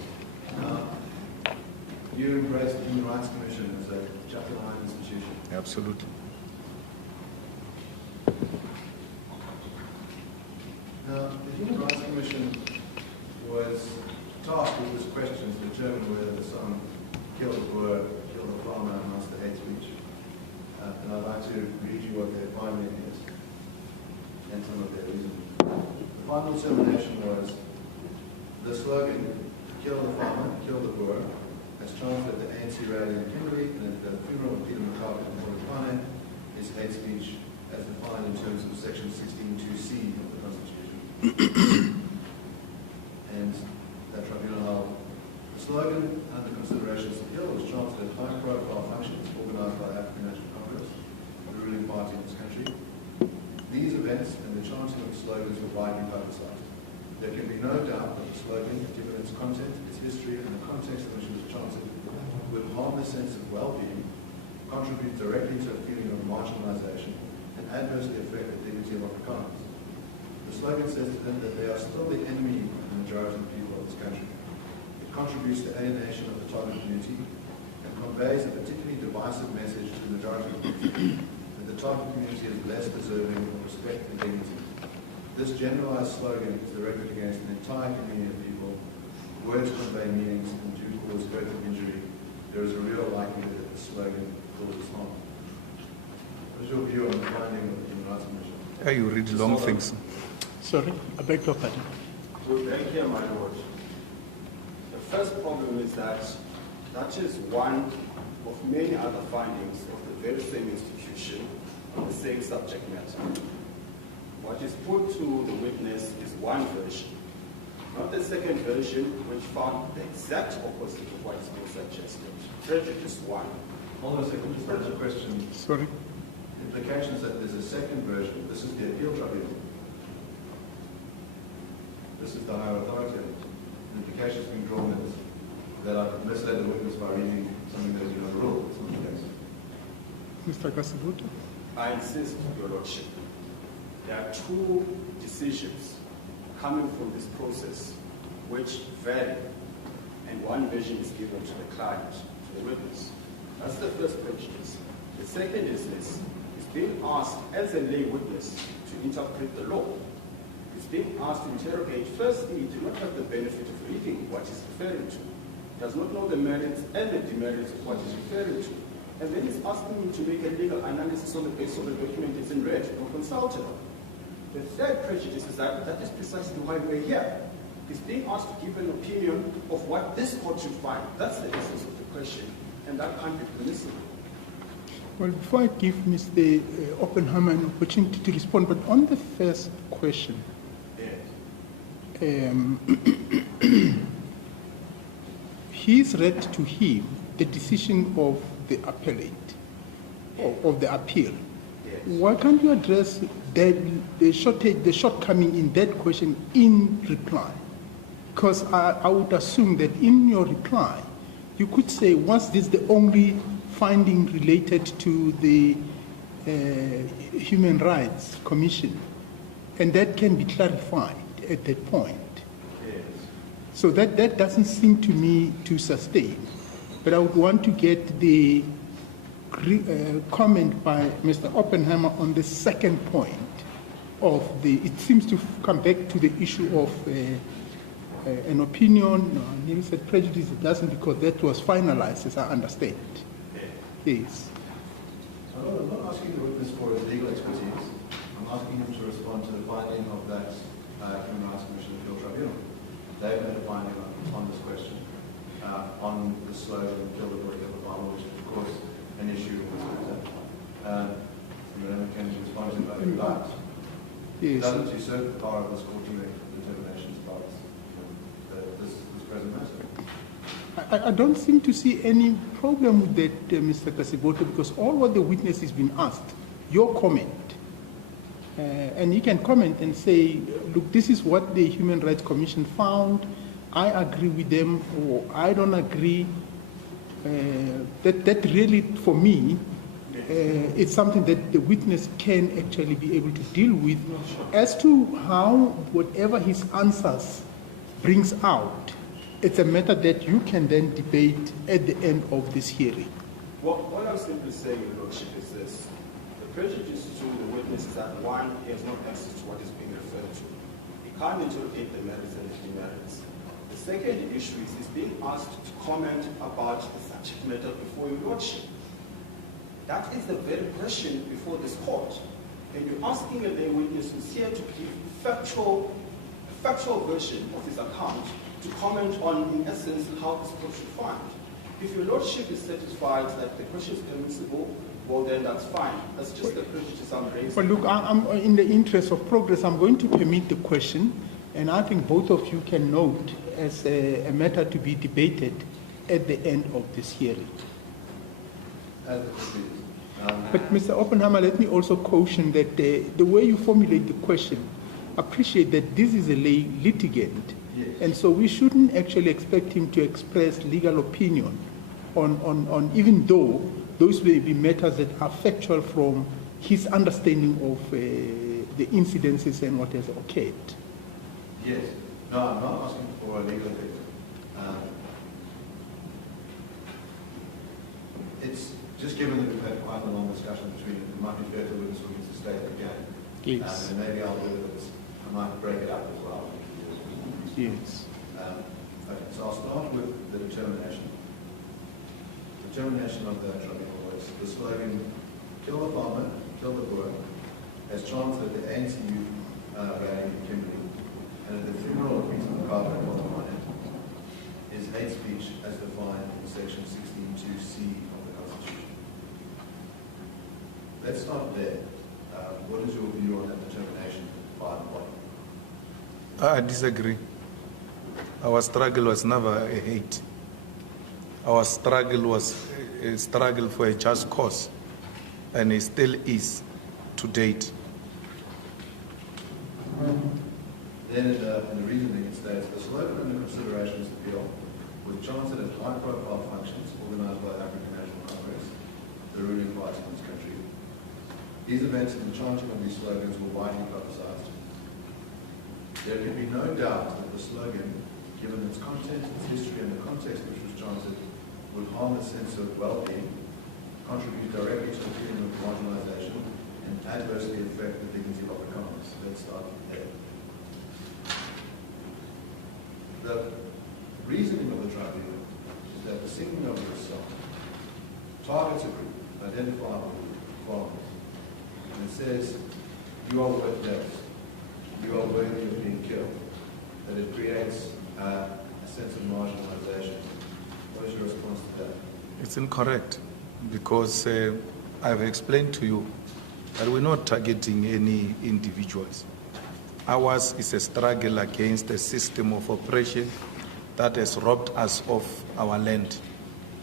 You embraced the Human Rights Commission as a chapter 9 institution. absolutely. Now, the Human Rights Commission was tasked with this question to determine whether the song "Kill the Boer, Kill the Farmer" amounts to hate speech. And I'd like to read you what their finding is and some of their reasons. The final determination was the slogan "Kill the Farmer, Kill the Boer" as chanted at the ANC rally in Kimberley and at the funeral of Peter McCarthy in Polokwane is hate speech as defined in terms of section 16(2)(c) of the Constitution. And that tribunal held the slogan under considerations of Hill was chanted at high-profile functions organized by the African National Congress, the ruling party in this country. These events and the chanting of the slogans were widely publicized. There can be no doubt that the slogan, given its content, its history, and the context in which it was chanted, would harm the sense of well-being, contribute directly to a feeling of marginalization, and adversely affect the dignity of Afrikaners. The slogan says to them that they are still the enemy of the majority of the people of this country. It contributes to alienation of the target community and conveys a particularly divisive message to the majority of the community that the target community is less deserving of respect and dignity. This generalized slogan is directed against an entire community of people. Words convey meanings and do cause hurt and injury. There is a real likelihood that the slogan causes harm. What is your view on the finding of the Human Rights Commission? Yeah, you read long things. Sorry, I beg your pardon. So very clear, my lord. The first problem is that that is one of many other findings of the very same institution on the same subject matter. What is put to the witness is one version, not the second version, which found the exact opposite of what is being suggested. Prejudice one. Hold on a second, just answer the question. Sorry. Implications that there's a second version. This is the appeal tribunal. This is the higher authority. The implications being drawn is that I could misled the witness by reading something that is not a rule. It's not the case. Mr. Kasibuta? I insist, Your Lordship, there are two decisions coming from this process which vary, and one version is given to the client, to the witness. That's the first prejudice. The second is this. It's being asked as a lay witness to interpret the law. It's being asked to interrogate. Firstly, he does not have the benefit of reading what he's referring to. He does not know the merits and the demerits of what he's referring to. And then he's asking him to make a legal analysis on the basis of the document it's in read or consulted on. The third prejudice is that is precisely why we're here. He's being asked to give an opinion of what this court should find. That's the essence of the question, and that can't be permissible. Well, before I give Mr. Oppenheimer an opportunity to respond, but on the first question, Yes. he's read to him the decision of the appellate, of the appeal. Yes. Why can't you address the shortcoming in that question in reply? Because I would assume that in your reply, you could say, was this the only finding related to the Human Rights Commission? And that can be clarified at that point. Yes. So that doesn't seem to me to sustain. But I would want to get the comment by Mr. Oppenheimer on the second point of it seems to come back to the issue of an opinion. No, Neil said prejudice, it doesn't, because that was finalized, as I understand. Yes. I'm not asking the witness for his legal expertise. I'm asking him to respond to the finding of that Human Rights Commission Appeal Tribunal. They've made a finding on this question, on the slogan, "Kill the Boer, Kill the Farmer," which is, of course, an issue in this matter. You can respond to that if you like. It Yes. doesn't usurp the power of this court to make determinations about this present matter. I don't seem to see any problem with that, Mr. Kasibota, because all what the witness has been asked your comment. And you can comment and say, look, this is what the Human Rights Commission found. I agree with them, or I don't agree. That really, for me, it's something that the witness can actually be able to deal with. As to how whatever his answers brings out, it's a matter that you can then debate at the end of this hearing. Well, what I'm simply saying, Your Lordship, is this. The prejudice to the witness is that, one, he has no access to what is being referred to. He can't interrogate the merits and the demerits. The second issue is he's being asked to comment about the subject matter before Your Lordship. That is the very question before this court. And you're asking a lay witness who's here to give factual version of his account to comment on, in essence, how this court should find. If Your Lordship is satisfied that the question is permissible, well then that's fine. That's just the prejudice I'm raising. But look, I'm in the interest of progress, I'm going to permit the question, and I think both of you can note as a matter to be debated at the end of this hearing. But Mr. Oppenheimer, let me also caution that the way you formulate the question, appreciate that this is a lay litigant, yes. And so we shouldn't actually expect him to express legal opinion on even though those may be matters that are factual from his understanding of the incidences and what has occurred. Yes. No, I'm not asking for a legal opinion. It's just given that we've had quite a long discussion between, it might be fair to witness who gets to state again. Yes. And maybe I'll do it, I might break it up as well. Yes. Okay, so I'll start with the determination. Determination of the tribunal was the slogan, kill the farmer, kill the Boer, as chanted at the ANC youth rally in Kimberley, and at the funeral of Peter McCarthy at Bottomline, is hate speech as defined in section 16(2)(c) of the Constitution. Let's start there. What is your view on that determination by the body? I disagree. Our struggle was never a hate. Our struggle was a struggle for a just cause, and it still is to date. Then in the reasoning it states, the slogan under considerations appeal was chanted at high-profile functions organized by the African National Congress, the ruling party in this country. These events and the chanting of these slogans were widely publicized. There can be no doubt that the slogan, given its content, its history, and the context which was chanted, would harm the sense of well-being, contribute directly to the feeling of marginalization, and adversely affect the dignity of the commons. Let's start there. The reasoning of the tribunal is that the singing of this song targets a group, identifiable farmers, and it says, you are worth death, you are worthy of being killed, that it creates a sense of marginalization. What is your response to that? It's incorrect because I've explained to you that we're not targeting any individuals. Ours is a struggle against a system of oppression that has robbed us of our land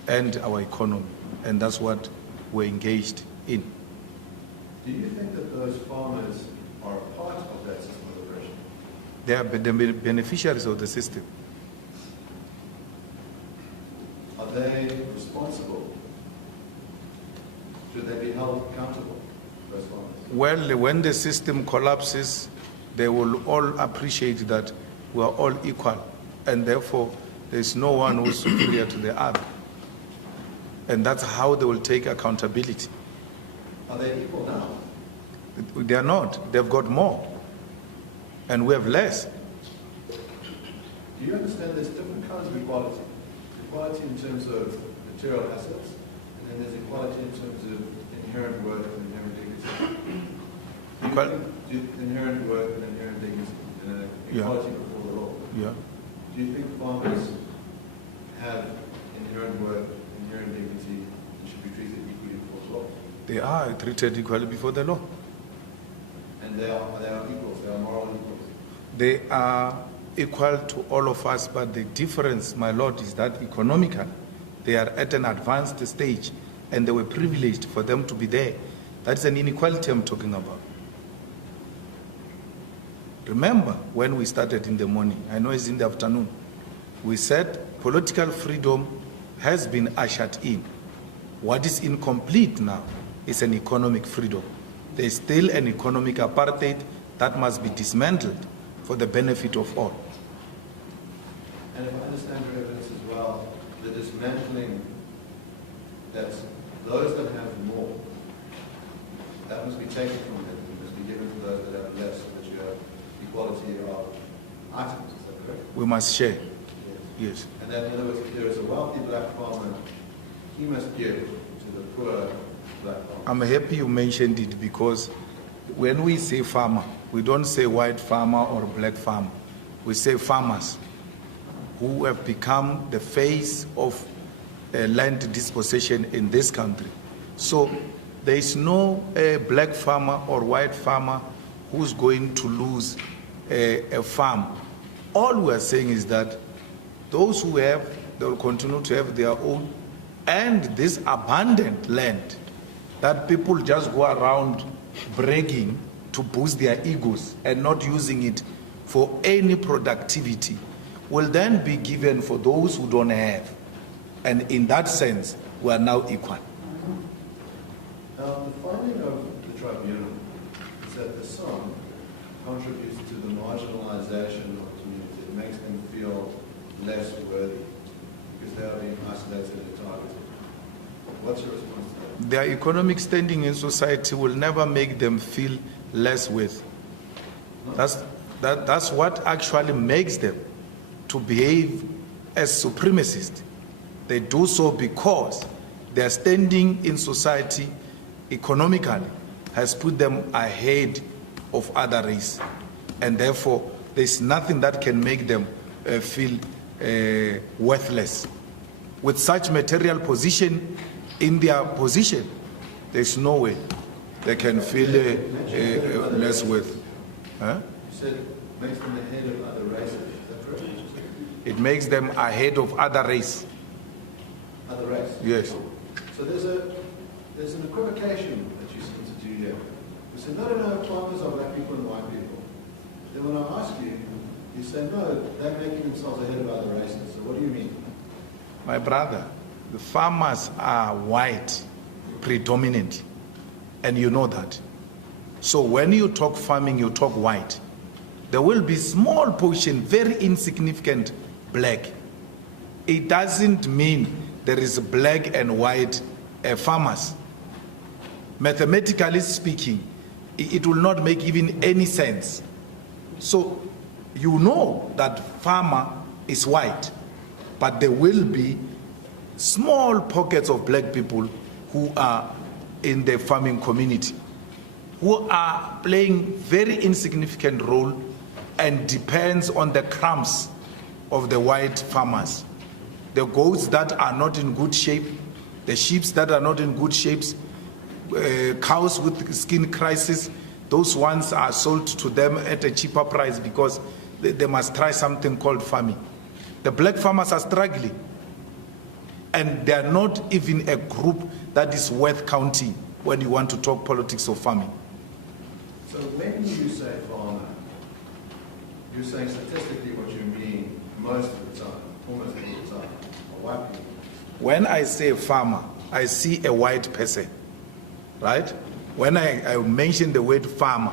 and our economy, and that's what we're engaged in. Do you think that those farmers are a part of that system of oppression? They are the beneficiaries of the system. Are they responsible? Should they be held accountable, those farmers? Well, when the system collapses, they will all appreciate that we are all equal, and therefore there's no one who's superior to the other. And that's how they will take accountability. Are they equal now? They are not. They've got more, and we have less. Do you understand there's different kinds of equality? Equality in terms of material assets, and then there's equality in terms of inherent worth and inherent dignity. Inherent worth and inherent dignity, equality before the law. Yeah. Do you think farmers have inherent worth, inherent dignity, and should be treated equally before the law? They are treated equally before the law. And they are equals, they are moral equals. They are equal to all of us, but the difference, my Lord, is that economically, they are at an advanced stage, and they were privileged for them to be there. That's an inequality I'm talking about. Remember when we started in the morning, I know it's in the afternoon, we said political freedom has been ushered in. What is incomplete now is an economic freedom. There's still an economic apartheid that must be dismantled for the benefit of all. And if I understand your evidence as well, the dismantling, that's those that have more, that must be taken from them, it must be given to those that have less, so that you have equality of items, is that correct? We must share. Yes. Yes. And then in other words, if there is a wealthy black farmer, he must give to the poor black farmer. I'm happy you mentioned it because when we say farmer, we don't say white farmer or black farmer. We say farmers who have become the face of land dispossession in this country. So there is no black farmer or white farmer who's going to lose a farm. All we are saying is that those who have, they will continue to have their own, and this abundant land that people just go around bragging to boost their egos and not using it for any productivity will then be given for those who don't have. And in that sense, we are now equal. Now, the finding of the tribunal is that the song contributes to the marginalization of the community. It makes them feel less worthy because they are being isolated and targeted. What's your response to that? Their economic standing in society will never make them feel less worth. That's what actually makes them to behave as supremacists. They do so because their standing in society economically has put them ahead of other races. And therefore, there's nothing that can make them feel worthless. With such material position in their position, there's no way they can feel less worth. Huh? You said it makes them ahead of other races. Is that correct? It makes them ahead of other races. Other race? Yes. So there's an equivocation that you seem to do here. You say, no, farmers are black people and white people. Then when I ask you, you say, no, they're making themselves ahead of other races. So what do you mean? My brother, the farmers are white predominantly, and you know that. So when you talk farming, you talk white. There will be small portion, very insignificant black. It doesn't mean there is black and white farmers. Mathematically speaking, it will not make even any sense. So you know that farmer is white, but there will be small pockets of black people who are in the farming community, who are playing very insignificant role and depends on the crumbs of the white farmers. The goats that are not in good shape, the sheep that are not in good shapes, cows with skin crisis, those ones are sold to them at a cheaper price because they must try something called farming. The black farmers are struggling, and they are not even a group that is worth counting when you want to talk politics of farming. So when you say farmer, you're saying statistically what you mean most of the time, almost all the time, are white people. When I say farmer, I see a white person, right? When I mention the word farmer,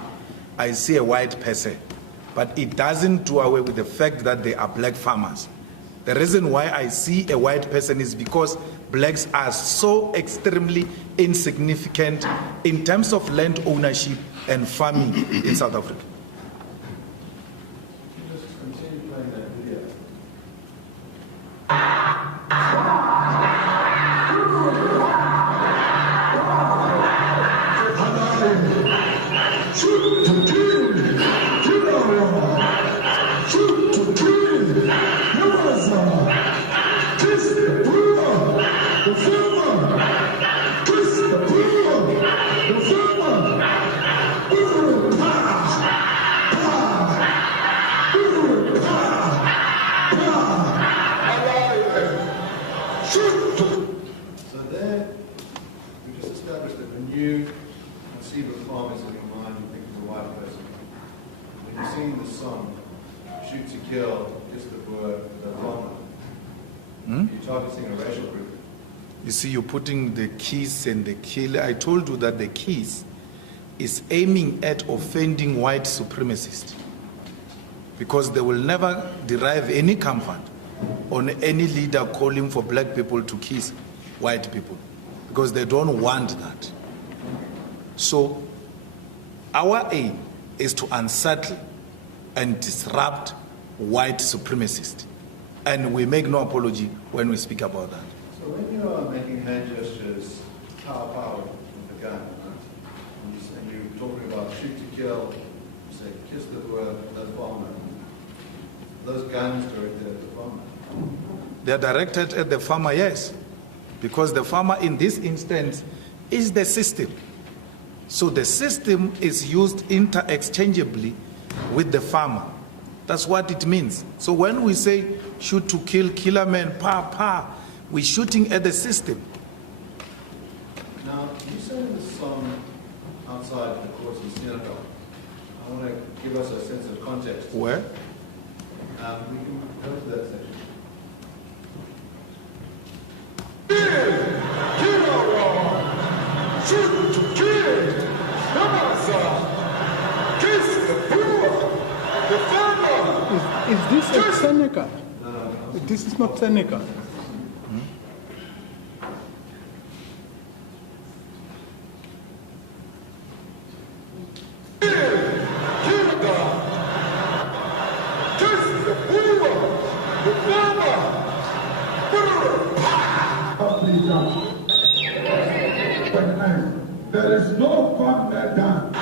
I see a white person. But it doesn't do away with the fact that they are black farmers. The reason why I see a white person is because blacks are so extremely insignificant in terms of land ownership and farming in South Africa. Just continue playing that video. Shoot to kill, shoot to kill, kiss the poor, the farmer, kiss the poor, the farmer, So there, we've just established that when you perceive a farm as in your mind, you think of a white person. When you're singing the song, shoot to kill, kiss the boer, the farmer, you're targeting a racial group. You see, you're putting the kiss and the kill. I told you that the kiss is aiming at offending white supremacists because they will never derive any comfort on any leader calling for black people to kiss white people because they don't want that. So our aim is to unsettle and disrupt white supremacists. And we make no apology when we speak about that. So when you are making hand gestures, power with the gun, right? And you're talking about shoot to kill, you say kiss the boer, the farmer. Those guns directed at the farmer. They're directed at the farmer, yes, because the farmer in this instance is the system. So the system is used interchangeably with the farmer. That's what it means. So when we say shoot to kill, kill a man, we're shooting at the system. Now, you said in the song outside the courts in Senegal, I want to give us a sense of context. Where? We can go to that section. Shoot to kill, kiss the poor, the farmer. Is this a Seneca? This is not Seneca. There is no partner done.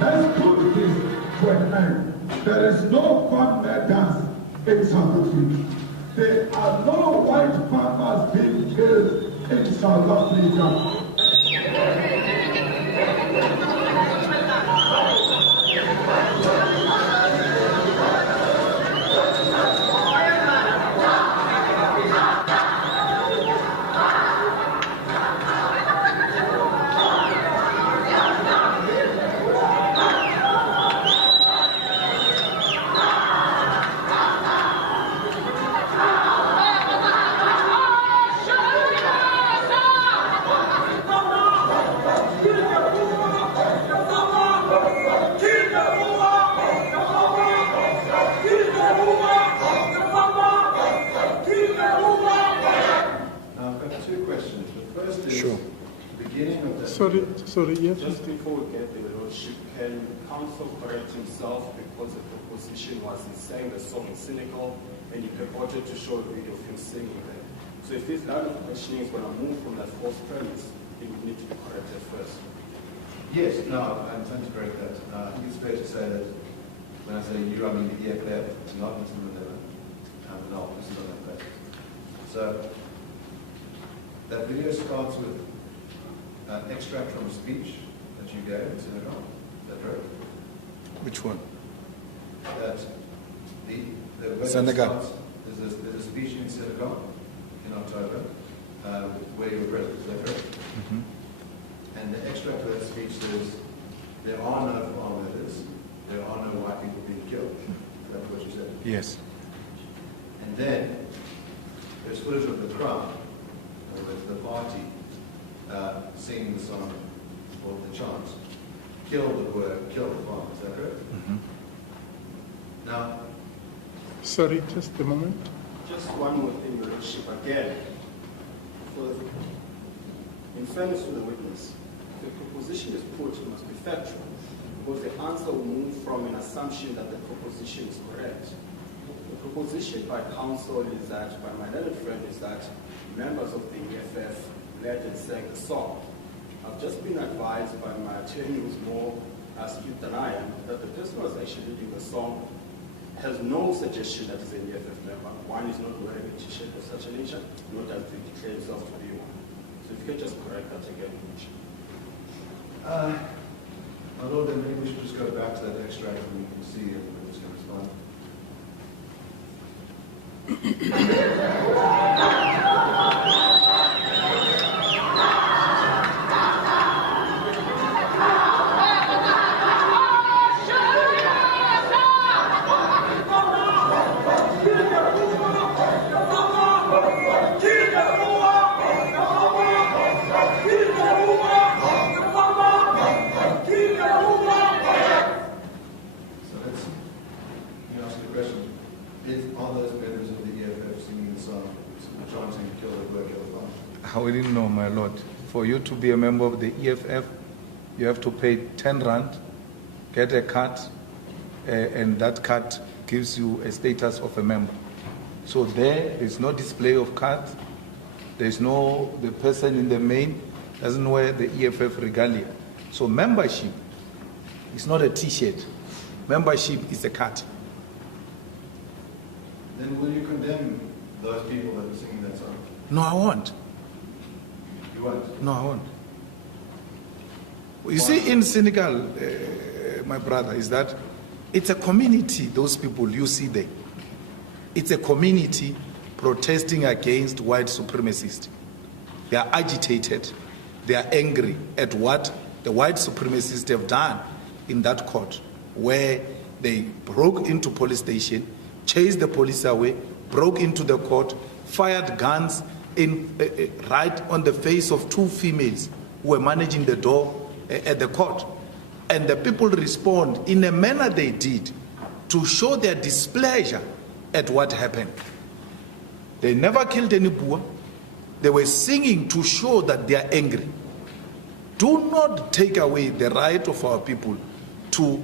Let's put this to an end. There is no partner dance in South Africa. There are no white farmers being killed in South Africa. Sorry, yes. Just before we get there, Lordship, can counsel correct himself because the proposition was in saying the song in cynical and he purported to show a video of him singing there. So if this line of questioning is going to move from that false premise, it would need to be corrected first. Yes, no, I intend to correct that. I think it's fair to say that when I say you, I mean the EFF, not Mr. Mandela. No, this is not like that. So that video starts with an extract from a speech that you gave in Senegal. Is that correct? Which one? That the way Senegal. it starts, there's a speech in Senegal in October where you were present. Is that correct? Mm-hmm. And the extract of that speech says, there are no farm leaders, there are no white people being killed. That's what you said. Yes. And then there's footage of the crowd, with the party singing the song or the chant, kill the boer, kill the farm. Is that correct? Mm-hmm. Now, Sorry, just a moment. Just one more thing, Your Lordship. Again, in fairness to the witness, the proposition is put must be factual, because the answer will move from an assumption that the proposition is correct. The proposition by counsel is that, by my learned friend, is that members of the EFF led and sang the song. I've just been advised by my attorney, who's more astute than I am, that the person who was actually leading the song has no suggestion that he's an EFF member. One is not wearing a t-shirt of such a nature, nor does he declare himself to be one. So if you can just correct that again, please. my Lord, then maybe we should just go back to that extract and we can see if the witness can respond. I wouldn't know, my lord. For you to be a member of the EFF, you have to pay 10 rand, get a card, and that card gives you a status of a member. So there is no display of cards. There's no, the person in the main doesn't wear the EFF regalia. So membership is not a t-shirt. Membership is a card. Then will you condemn those people that were singing that song? No, I won't. You won't? No, I won't. You see, in Senegal, my brother, is that it's a community, those people you see there. It's a community protesting against white supremacists. They are agitated. They are angry at what the white supremacists have done in that court, where they broke into police station, chased the police away, broke into the court, fired guns right on the face of two females who were managing the door at the court. And the people respond in a manner they did to show their displeasure at what happened. They never killed any Boer. They were singing to show that they are angry. Do not take away the right of our people to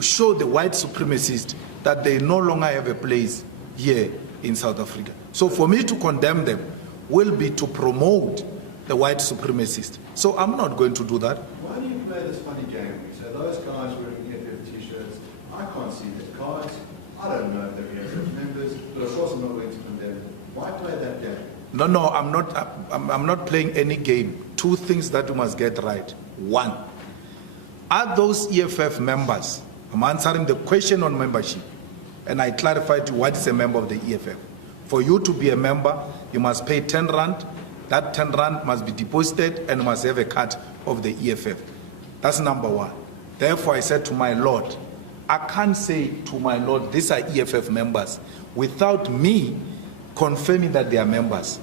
show the white supremacists that they no longer have a place here in South Africa. So for me to condemn them will be to promote the white supremacists. So I'm not going to do that. Why do you play this funny game? So those guys wearing EFF t-shirts, I can't see their cards. I don't know if they're EFF members, but of course I'm not going to condemn them. Why play that game? No, I'm not playing any game. Two things that you must get right. One, are those EFF members? I'm answering the question on membership. And I clarified to you what is a member of the EFF. For you to be a member, you must pay 10 rand. That 10 rand must be deposited and must have a card of the EFF. That's number one. Therefore, I said to my Lord, I can't say to my Lord, these are EFF members, without me confirming that they are members.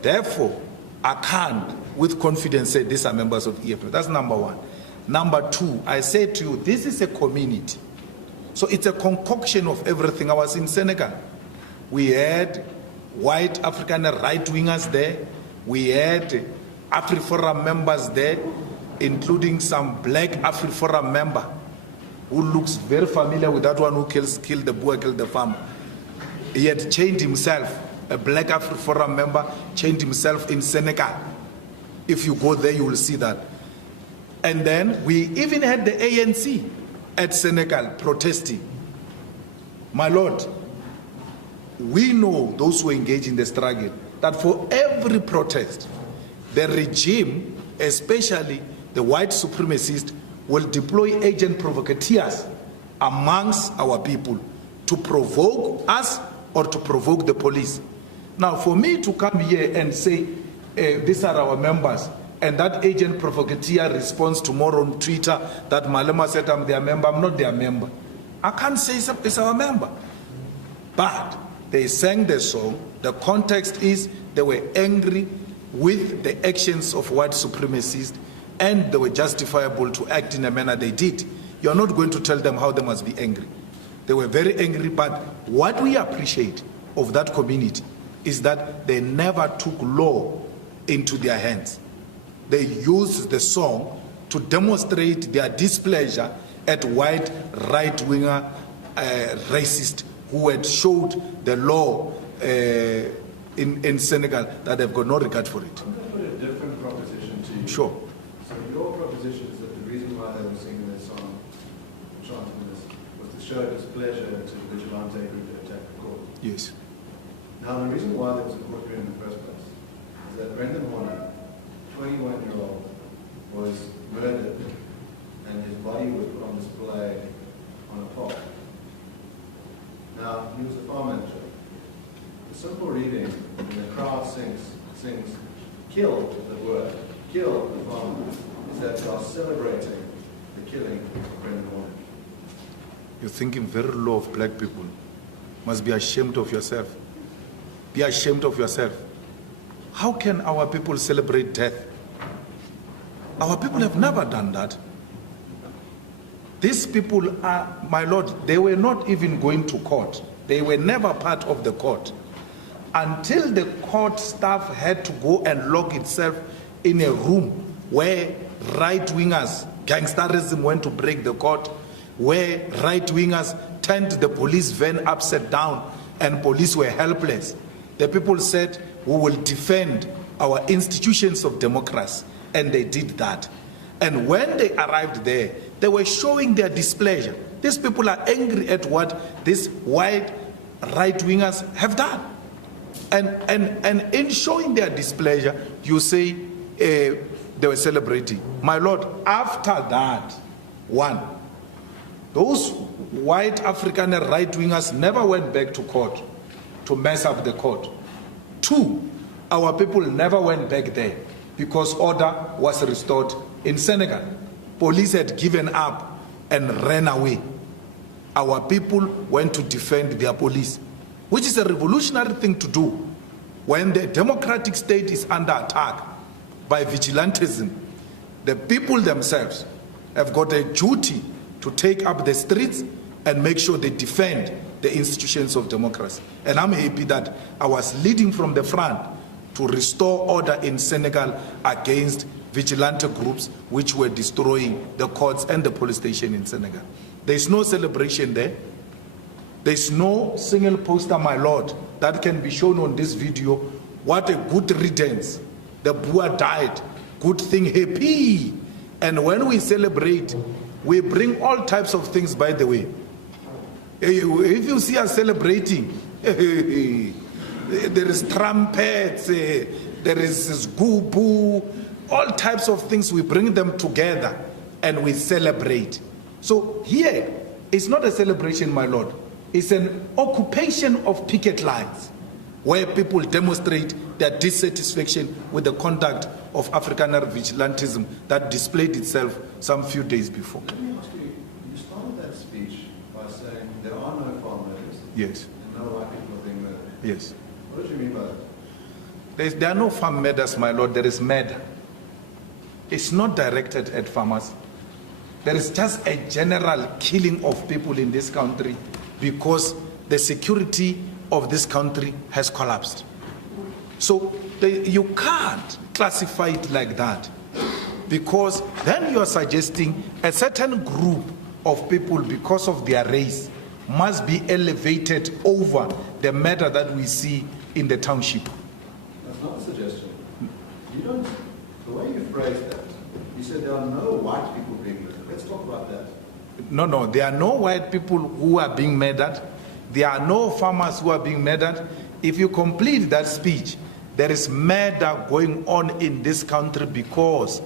Therefore, I can't with confidence say these are members of EFF. That's number one. Number two, I said to you, this is a community. So it's a concoction of everything. I was in Senegal. We had white African right-wingers there. We had AfriForum members there, including some black AfriForum member who looks very familiar with that one who killed the Boer, killed the farmer. He had changed himself. A black AfriForum member changed himself in Senegal. If you go there, you will see that. And then we even had the ANC at Senegal protesting. My Lord, we know those who engage in the struggle that for every protest, the regime, especially the white supremacists, will deploy agent provocateurs amongst our people to provoke us or to provoke the police. Now, for me to come here and say, these are our members, and that agent provocateur responds tomorrow on Twitter that Malema said I'm their member, I'm not their member. I can't say it's our member. But they sang the song. The context is they were angry with the actions of white supremacists and they were justifiable to act in a manner they did. You're not going to tell them how they must be angry. They were very angry, but what we appreciate of that community is that they never took law into their hands. They used the song to demonstrate their displeasure at white right-winger racists who had showed the law in Senegal that they've got no regard for it. I'm going to put a different proposition to you. Sure. So your proposition is that the reason why they were singing this song, chanting this, was to show displeasure to the vigilante group that attacked the court. Yes. Now, the reason why there was a court hearing in the first place is that Brendan Horner, 21-year-old, was murdered and his body was put on display on a pole. Now, he was a farm manager. The simple reading, when the crowd sings, kill the word, kill the farmer, is that they are celebrating the killing of Brendan Horner. You're thinking very low of black people. Must be ashamed of yourself. Be ashamed of yourself. How can our people celebrate death? Our people have never done that. These people are, my Lord, they were not even going to court. They were never part of the court. until the court staff had to go and lock itself in a room where right-wingers, gangsterism went to break the court, where right-wingers turned the police van upside down and police were helpless. The people said, we will defend our institutions of democracy, and they did that. And when they arrived there, they were showing their displeasure. These people are angry at what these white right-wingers have done. And in showing their displeasure, you say they were celebrating. My Lord, after that, one, those white African right-wingers never went back to court to mess up the court. Two, our people never went back there because order was restored in Senegal. Police had given up and ran away. Our people went to defend their police, which is a revolutionary thing to do. When the democratic state is under attack by vigilantism, the people themselves have got a duty to take up the streets and make sure they defend the institutions of democracy. And I'm happy that I was leading from the front to restore order in Senegal against vigilante groups which were destroying the courts and the police station in Senegal. There's no celebration there. There's no single poster, my Lord, that can be shown on this video. What a good riddance. The Boer died. Good thing, happy. And when we celebrate, we bring all types of things, by the way. If you see us celebrating, there is trumpets, there is goo-boo, all types of things. We bring them together and we celebrate. So here, it's not a celebration, my Lord. It's an occupation of picket lines where people demonstrate their dissatisfaction with the conduct of Afrikaner vigilantism that displayed itself some few days before. Let me ask you, you started that speech by saying there are no farm murders. Yes. And no white people are being murdered. Yes. What did you mean by that? There are no farm murders, my Lord. There is murder. It's not directed at farmers. There is just a general killing of people in this country because the security of this country has collapsed. So you can't classify it like that, because then you are suggesting a certain group of people, because of their race, must be elevated over the matter that we see in the township. That's not a suggestion. You don't, the way you phrased that, you said there are no white people being murdered. Let's talk about that. No, there are no white people who are being murdered. There are no farmers who are being murdered. If you complete that speech, there is murder going on in this country because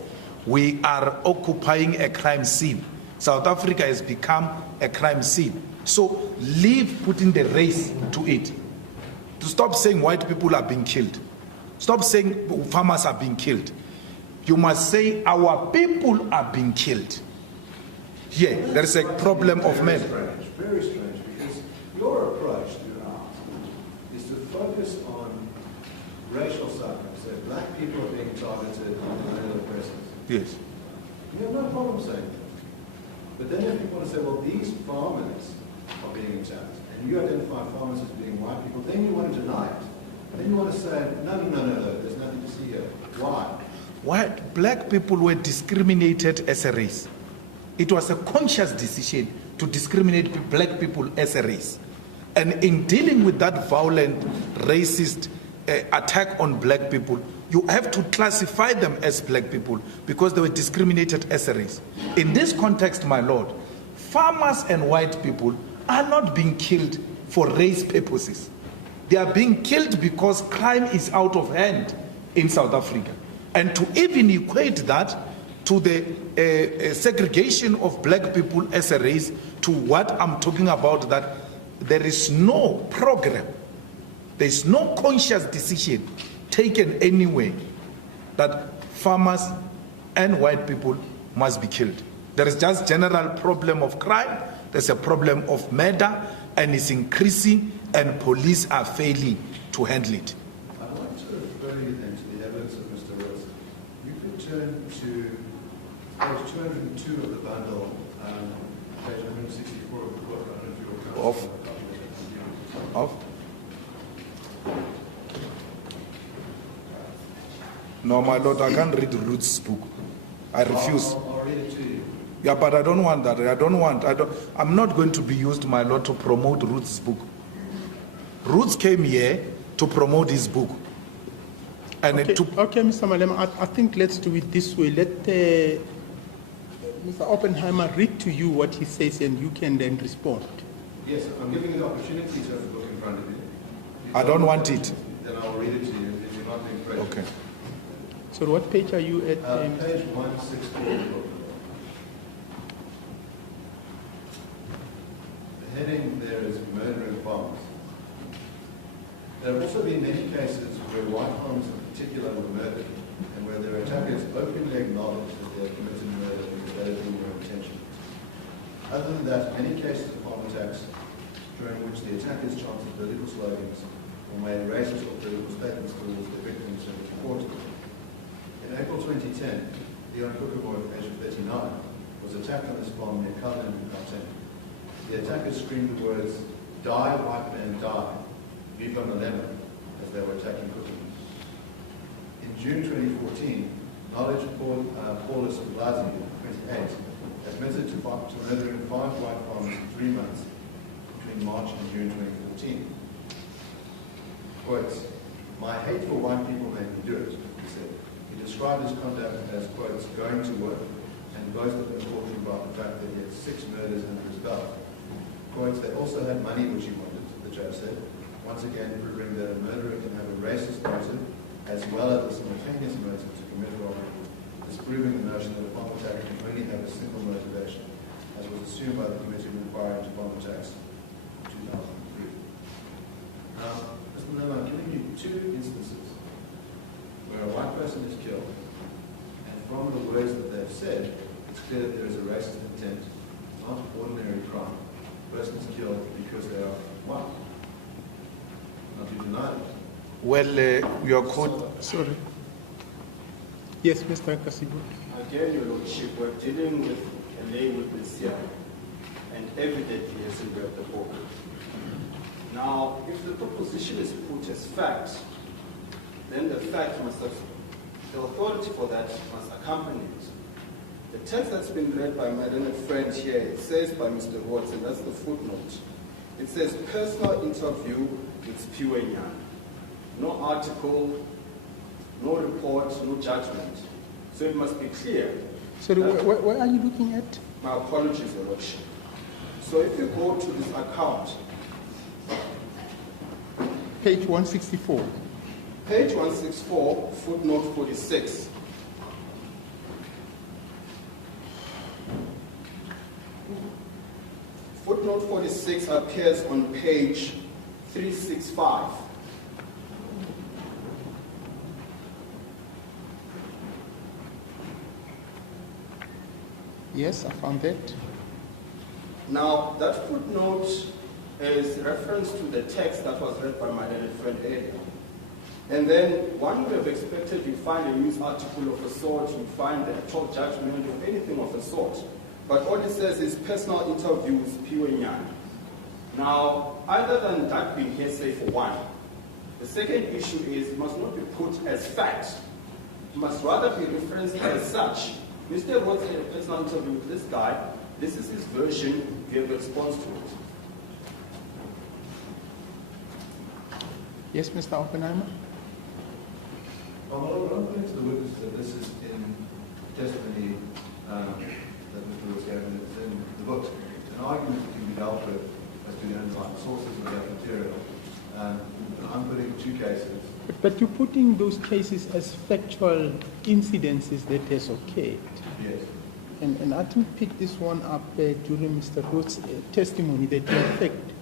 we are occupying a crime scene. South Africa has become a crime scene. So leave putting the race to it. To stop saying white people are being killed. Stop saying farmers are being killed. You must say our people are being killed. Here, there is a problem of murder. Very strange, because your approach throughout is to focus on racial suffering. So black people are being targeted and other persons. Yes. You have no problem saying that. But then if you want to say, well, these farmers are being attacked, and you identify farmers as being white people, then you want to deny it. Then you want to say, no, there's nothing to see here. Why? Black people were discriminated as a race. It was a conscious decision to discriminate black people as a race. And in dealing with that violent, racist attack on black people, you have to classify them as black people because they were discriminated as a race. In this context, my Lord, farmers and white people are not being killed for race purposes. They are being killed because crime is out of hand in South Africa. And to even equate that to the segregation of black people as a race, to what I'm talking about, that there is no program, there is no conscious decision taken anywhere that farmers and white people must be killed. There is just general problem of crime, there's a problem of murder, and it's increasing, and police are failing to handle it. I'd like to refer you then to the evidence of Mr. Wilson. You could turn to page 202 of the bundle, page 164 of the book. I don't know if you're Of? No, my Lord, I can't read Ruth's book. I refuse. I'll read it to you. Yeah, but I don't want that. I'm not going to be used, my Lord, to promote Ruth's book. Ruth came here to promote his book. And Okay, it took, okay, Mr. Malema, I think let's do it this way. Let Mr. Oppenheimer read to you what he says and you can then respond. Yes, I'm giving you the opportunity to have the book in front of you. If I don't want it. Then I'll read it to you if you're not being prejudiced. Okay. So what page are you at? Page 164 of the book. The heading there is murdering farmers. There have also been many cases where white farmers in particular were murdered and where their attackers openly acknowledged that they had committed murder because that had been their intention. Other than that, many cases of farm attacks during which the attackers chanted political slogans or made racist or political statements towards their victims and reported. In April 2010, Leon Kookaboy, age of 39, was attacked on this farm near Cullinan in Gauteng. The attackers screamed the words, "Die, white man, die," Viva Malema, as they were attacking Kookaboy. In June 2014, Knowledge Paulus Blasi, 28, admitted to murdering 5 white farmers in 3 months between March and June 2014. Quotes, "My hate for white people made me do it," he said. He described his conduct as, quotes, "going to work," and boasted in court about the fact that he had 6 murders under his belt. Quotes, "They also had money which he wanted," the judge said, once again proving that a murderer can have a racist motive as well as a simultaneous motive to commit robbery, disproving the notion that a farm attack can only have a single motivation, as was assumed by the Committee of Inquiry into Farm Attacks in 2003. Now, Mr. Malema, I'm giving you 2 instances where a white person is killed, and from the words that they've said, it's clear that there is a racist intent. It's not an ordinary crime. The person is killed because they are white. Not to deny it. well, your court, Sorry. Yes, Mr. Kasibu. Again, Your Lordship, we're dealing with a lay witness here, and evidently hasn't read the book. Now, if the proposition is put as fact, then the fact must have, the authority for that must accompany it. The text that's been read by my learned friend here, it says by Mr. Watts, and that's the footnote. It says, personal interview with Spiwe Nyanda. No article, no report, no judgment. So it must be clear. Sorry, where are you looking at? My apologies, Your Lordship. So if you go to this account, Page 164. page 164, footnote 46. Footnote 46 appears on page 365. Yes, I found that. Now, that footnote is reference to the text that was read by my learned friend earlier. And then one would have expected you find a news article of a sort, you find the actual judgment or anything of a sort. But all it says is personal interview with Spiwe Nyanda. Now, other than that being hearsay for one, the second issue is it must not be put as fact. It must rather be referenced as such. Mr. Rhodes had a personal interview with this guy. This is his version. Give a response to it. Yes, Mr. Oppenheimer? What I'm putting to the witness is that this is in testimony that Mr. Lewis gave, and it's in the book. An argument that can be dealt with as to the underlying sources of that material. And I'm putting 2 cases. But you're putting those cases as factual incidences that has occurred. Yes. And I didn't pick this one up during Mr. Rhodes' testimony that in fact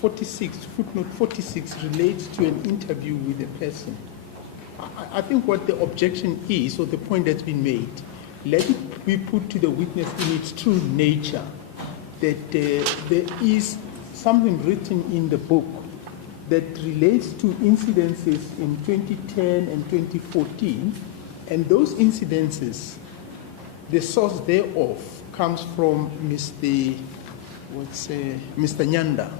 46, footnote 46 relates to an interview with a person. I think what the objection is, or the point that's been made, let it be put to the witness in its true nature that there is something written in the book that relates to incidences in 2010 and 2014, and those incidences, the source thereof comes from Mr. Nyanda.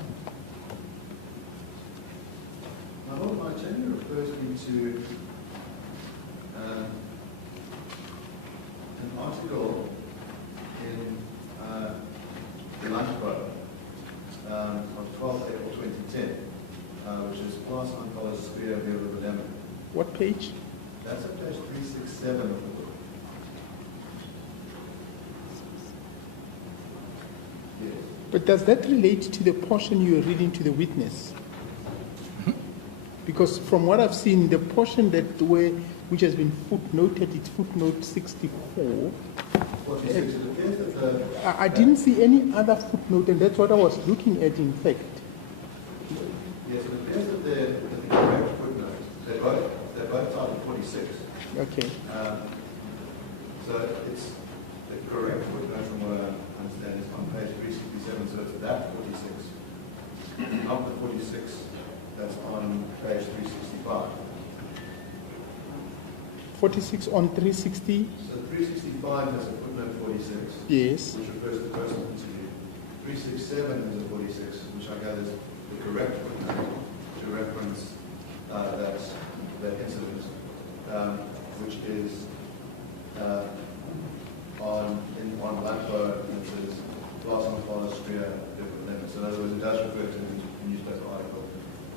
Now, my attorney refers me to An article in the Lunchbook on 12 April 2010, which is Class on College Spear of the Lemon. What page? That's at page 367 of the book. Yes. But does that relate to the portion you are reading to the witness? Because from what I've seen, the portion which has been footnoted, it's footnote 64. 46, it appears that I didn't see any other footnote, and that's what I was looking at, in fact. yes, it appears that the correct footnote, they're both titled 46. Okay. So it's the correct footnote from what I understand is on page 367, so it's that 46, not the 46 that's on page 365. 46 on 360? So 365 has a footnote 46, Yes. which refers to the personal interview. 367 has a 46, which I gather is the correct footnote to reference that incident, which is on Lampo, and it says Glass on Flawless Spear, different limits. In other words, it does refer to the newspaper article.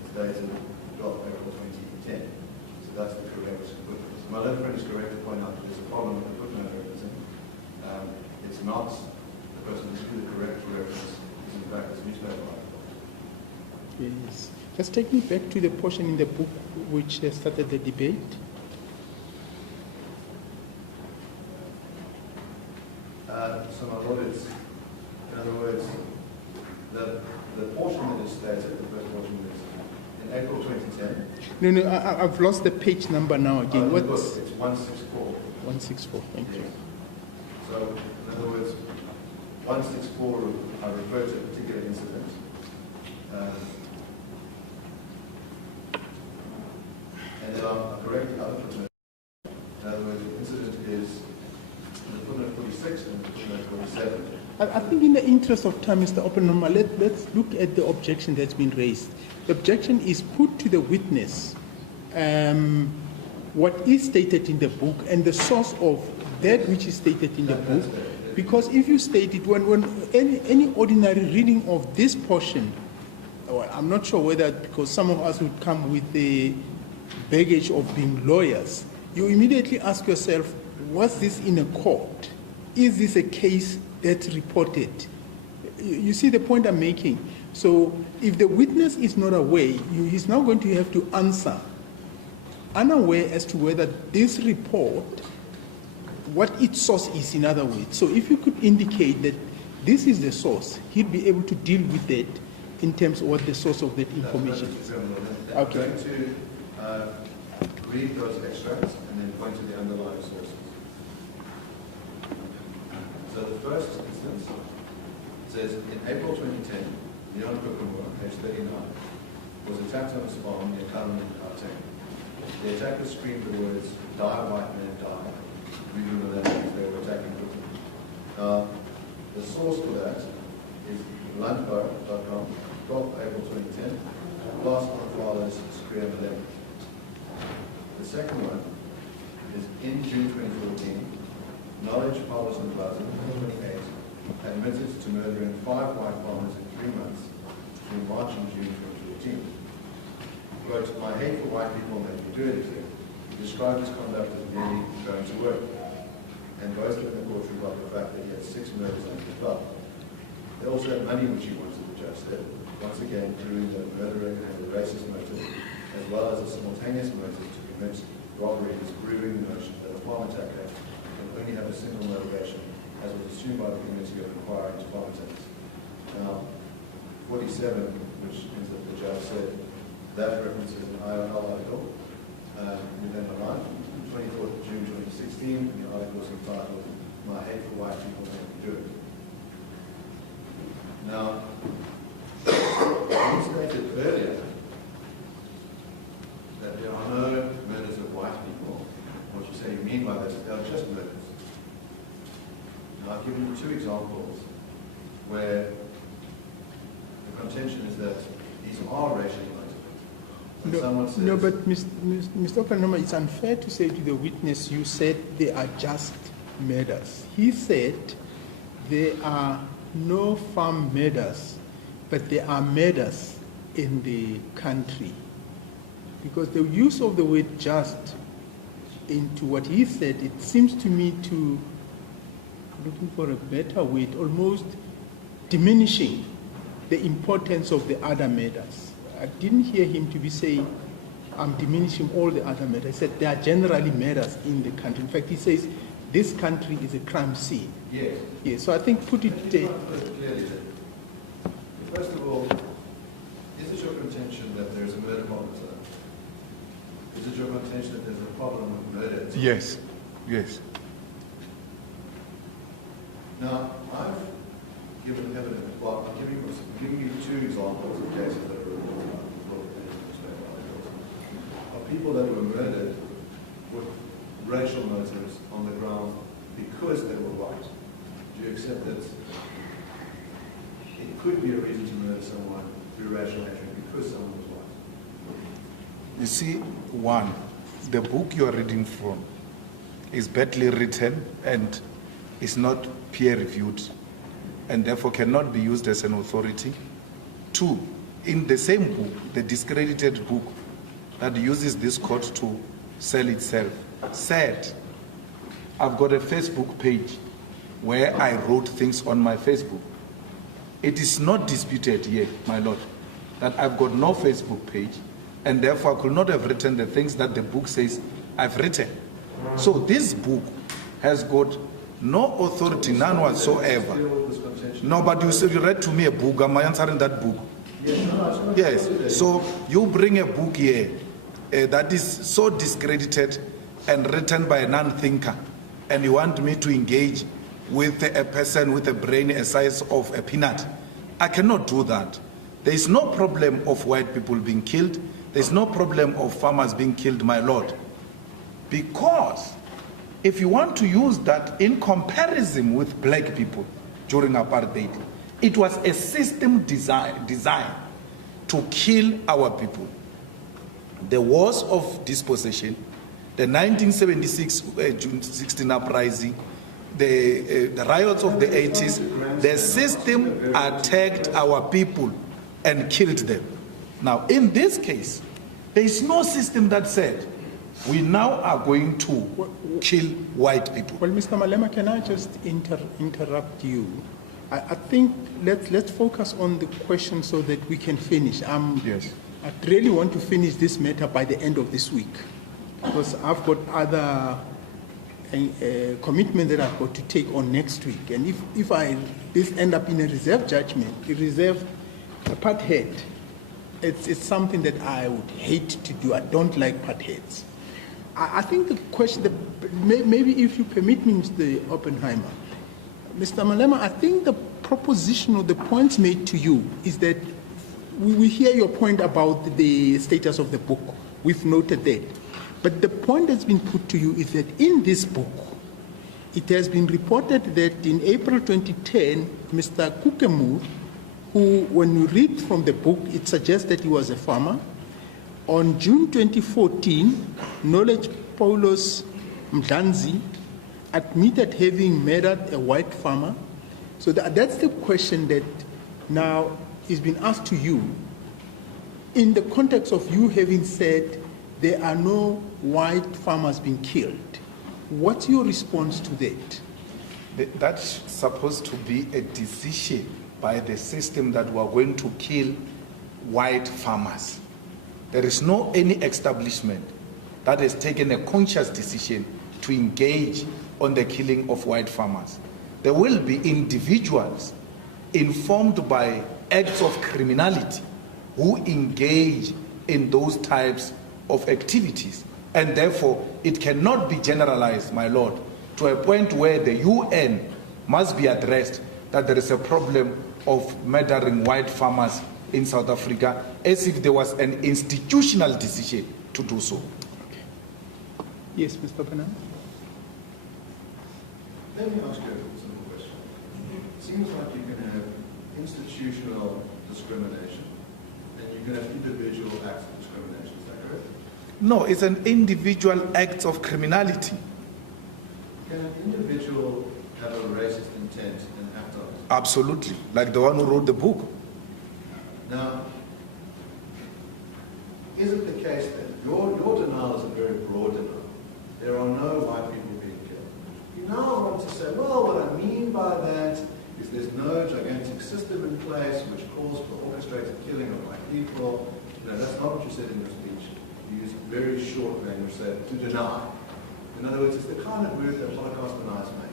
It's dated 12 April 2010. So that's the correct footnote. So my little friend is correct to point out that there's a problem with the footnote referencing. It's not the person who's the correct reference, is in fact this newspaper article. Yes. Just take me back to the portion in the book which started the debate. So my Lord, it's, in other words, the portion that is stated, the first portion is in April 2010. No, I've lost the page number now again. Look, What's it's 164. 164? Thank you. So, in other words, 164, I refer to a particular incident. And then I'll correct the other footnote. In other words, the incident is in the footnote 46 and the footnote 47. I think in the interest of time, Mr. Oppenheimer, let's look at the objection that's been raised. The objection is put to the witness what is stated in the book and the source of that which is stated in the book. Because if you state it, when any ordinary reading of this portion, well, I'm not sure whether, because some of us would come with the baggage of being lawyers, you immediately ask yourself, was this in a court? Is this a case that's reported? You see the point I'm making? So if the witness is not aware, he's now going to have to answer unaware as to whether this report, what its source is, in other words. So if you could indicate that this is the source, he'd be able to deal with that in terms of what the source of that information is. I'm Okay. going to read those extracts and then point to the underlying sources. So the first instance says, in April 2010, Leon Kukumura, age 39, was attacked on his farm near Kalman in Gauteng. The attacker screamed the words, "Die, white man, die," reading the language they were attacking Kukumura. The source for that is landbo.com, 12 April 2010, Glass on Flawless Spear of the Lemon. The second one is in June 2014, Knowledge, Powers and Buzz, 28, admitted to murdering 5 white farmers in 3 months between March and June 2014. Quote, "My hate for white people made me do anything." He described his conduct as merely going to work and boasted in the courtroom about the fact that he had 6 murders under his belt. They also had money which he wanted, the judge said, once again proving that murdering had a racist motive, as well as a simultaneous motive to commit robbery, disproving the notion that a farm attacker can only have a single motivation, as was assumed by the committee of inquiry into farm attacks. Now, 47, which means that the judge said, that references an IRL article within the line, 24th of June 2016, and the article is entitled, "My Hate for White People Made Me Do It." Now, you stated earlier that there are no murders of white people. What you say you mean by that is they are just murders. Now, I've given you 2 examples where the contention is that these are racially motivated. When someone says, No, but Mr. Oppenheimer, it's unfair to say to the witness, you said they are just murders. He said there are no farm murders, but there are murders in the country. Because the use of the word just into what he said, it seems to me to, looking for a better word, almost diminishing the importance of the other murders. I didn't hear him to be saying, I'm diminishing all the other murders. He said there are generally murders in the country. In fact, he says this country is a crime scene. yes. Yeah, so I think put it there. Clearly that. First of all, is it your contention that there's a murder problem? Is it your contention that there's a problem with murder? Yes, yes. Now, I've given evidence, well, I'm giving you two examples of cases that are reported of people that were murdered with racial motives on the ground because they were white. Do you accept that it could be a reason to murder someone through racial hatred because someone was white? You see, one, the book you are reading from is badly written and is not peer-reviewed and therefore cannot be used as an authority. Two, in the same book, the discredited book that uses this court to sell itself, said, I've got a Facebook page where I wrote things on my Facebook. It is not disputed yet, my lord, that I've got no Facebook page and therefore I could not have written the things that the book says I've written. So this book has got no authority, none whatsoever. No, but you said you read to me a book. Am I answering that book? Yes. So you bring a book here that is so discredited and written by a non-thinker, and you want me to engage with a person with a brain the size of a peanut. I cannot do that. There is no problem of white people being killed. There is no problem of farmers being killed, my lord. Because if you want to use that in comparison with black people during apartheid, it was a system designed to kill our people. The wars of dispossession, the 1976 June 16 uprising, the riots of the 80s, the system attacked our people and killed them. Now, in this case, there is no system that said, we now are going to kill white people. Well, Mr. Malema, can I just interrupt you? I think let's focus on the question so that we can finish. Yes. I really want to finish this matter by the end of this week because I've got other commitments that I've got to take on next week. And if this end up in a reserve judgment, a reserve apartheid, it's something that I would hate to do. I don't like apartheids. I think the question, maybe if you permit me, Mr. Oppenheimer, Mr. Malema, I think the proposition or the points made to you is that we hear your point about the status of the book. We've noted that. But the point that's been put to you is that in this book, it has been reported that in April 2010, Mr. Kukemu, who, when you read from the book, it suggests that he was a farmer. On June 2014, Knowledge Paulos Mdanzi admitted having murdered a white farmer. So that's the question that now is being asked to you in the context of you having said there are no white farmers being killed. What's your response to that? That's supposed to be a decision by the system that we are going to kill white farmers. There is no any establishment that has taken a conscious decision to engage on the killing of white farmers. There will be individuals informed by acts of criminality who engage in those types of activities. And therefore, it cannot be generalized, my lord, to a point where the UN must be addressed that there is a problem of murdering white farmers in South Africa, as if there was an institutional decision to do so. Okay. Yes, Mr. Oppenheimer. Let me ask you a simple question. It seems like you can have institutional discrimination and you can have individual acts of discrimination. No, it's an individual act of criminality. Can an individual have a racist intent and act on it? Absolutely. Like the one who wrote the book. Now, is it the case that your denial is a very broad denial? There are no white people being killed. You now want to say, well, what I mean by that is there's no gigantic system in place which calls for orchestrated killing of white people. You know, that's not what you said in your speech. You used very short language, said to deny. In other words, it's the kind of word that Holocaust deniers make.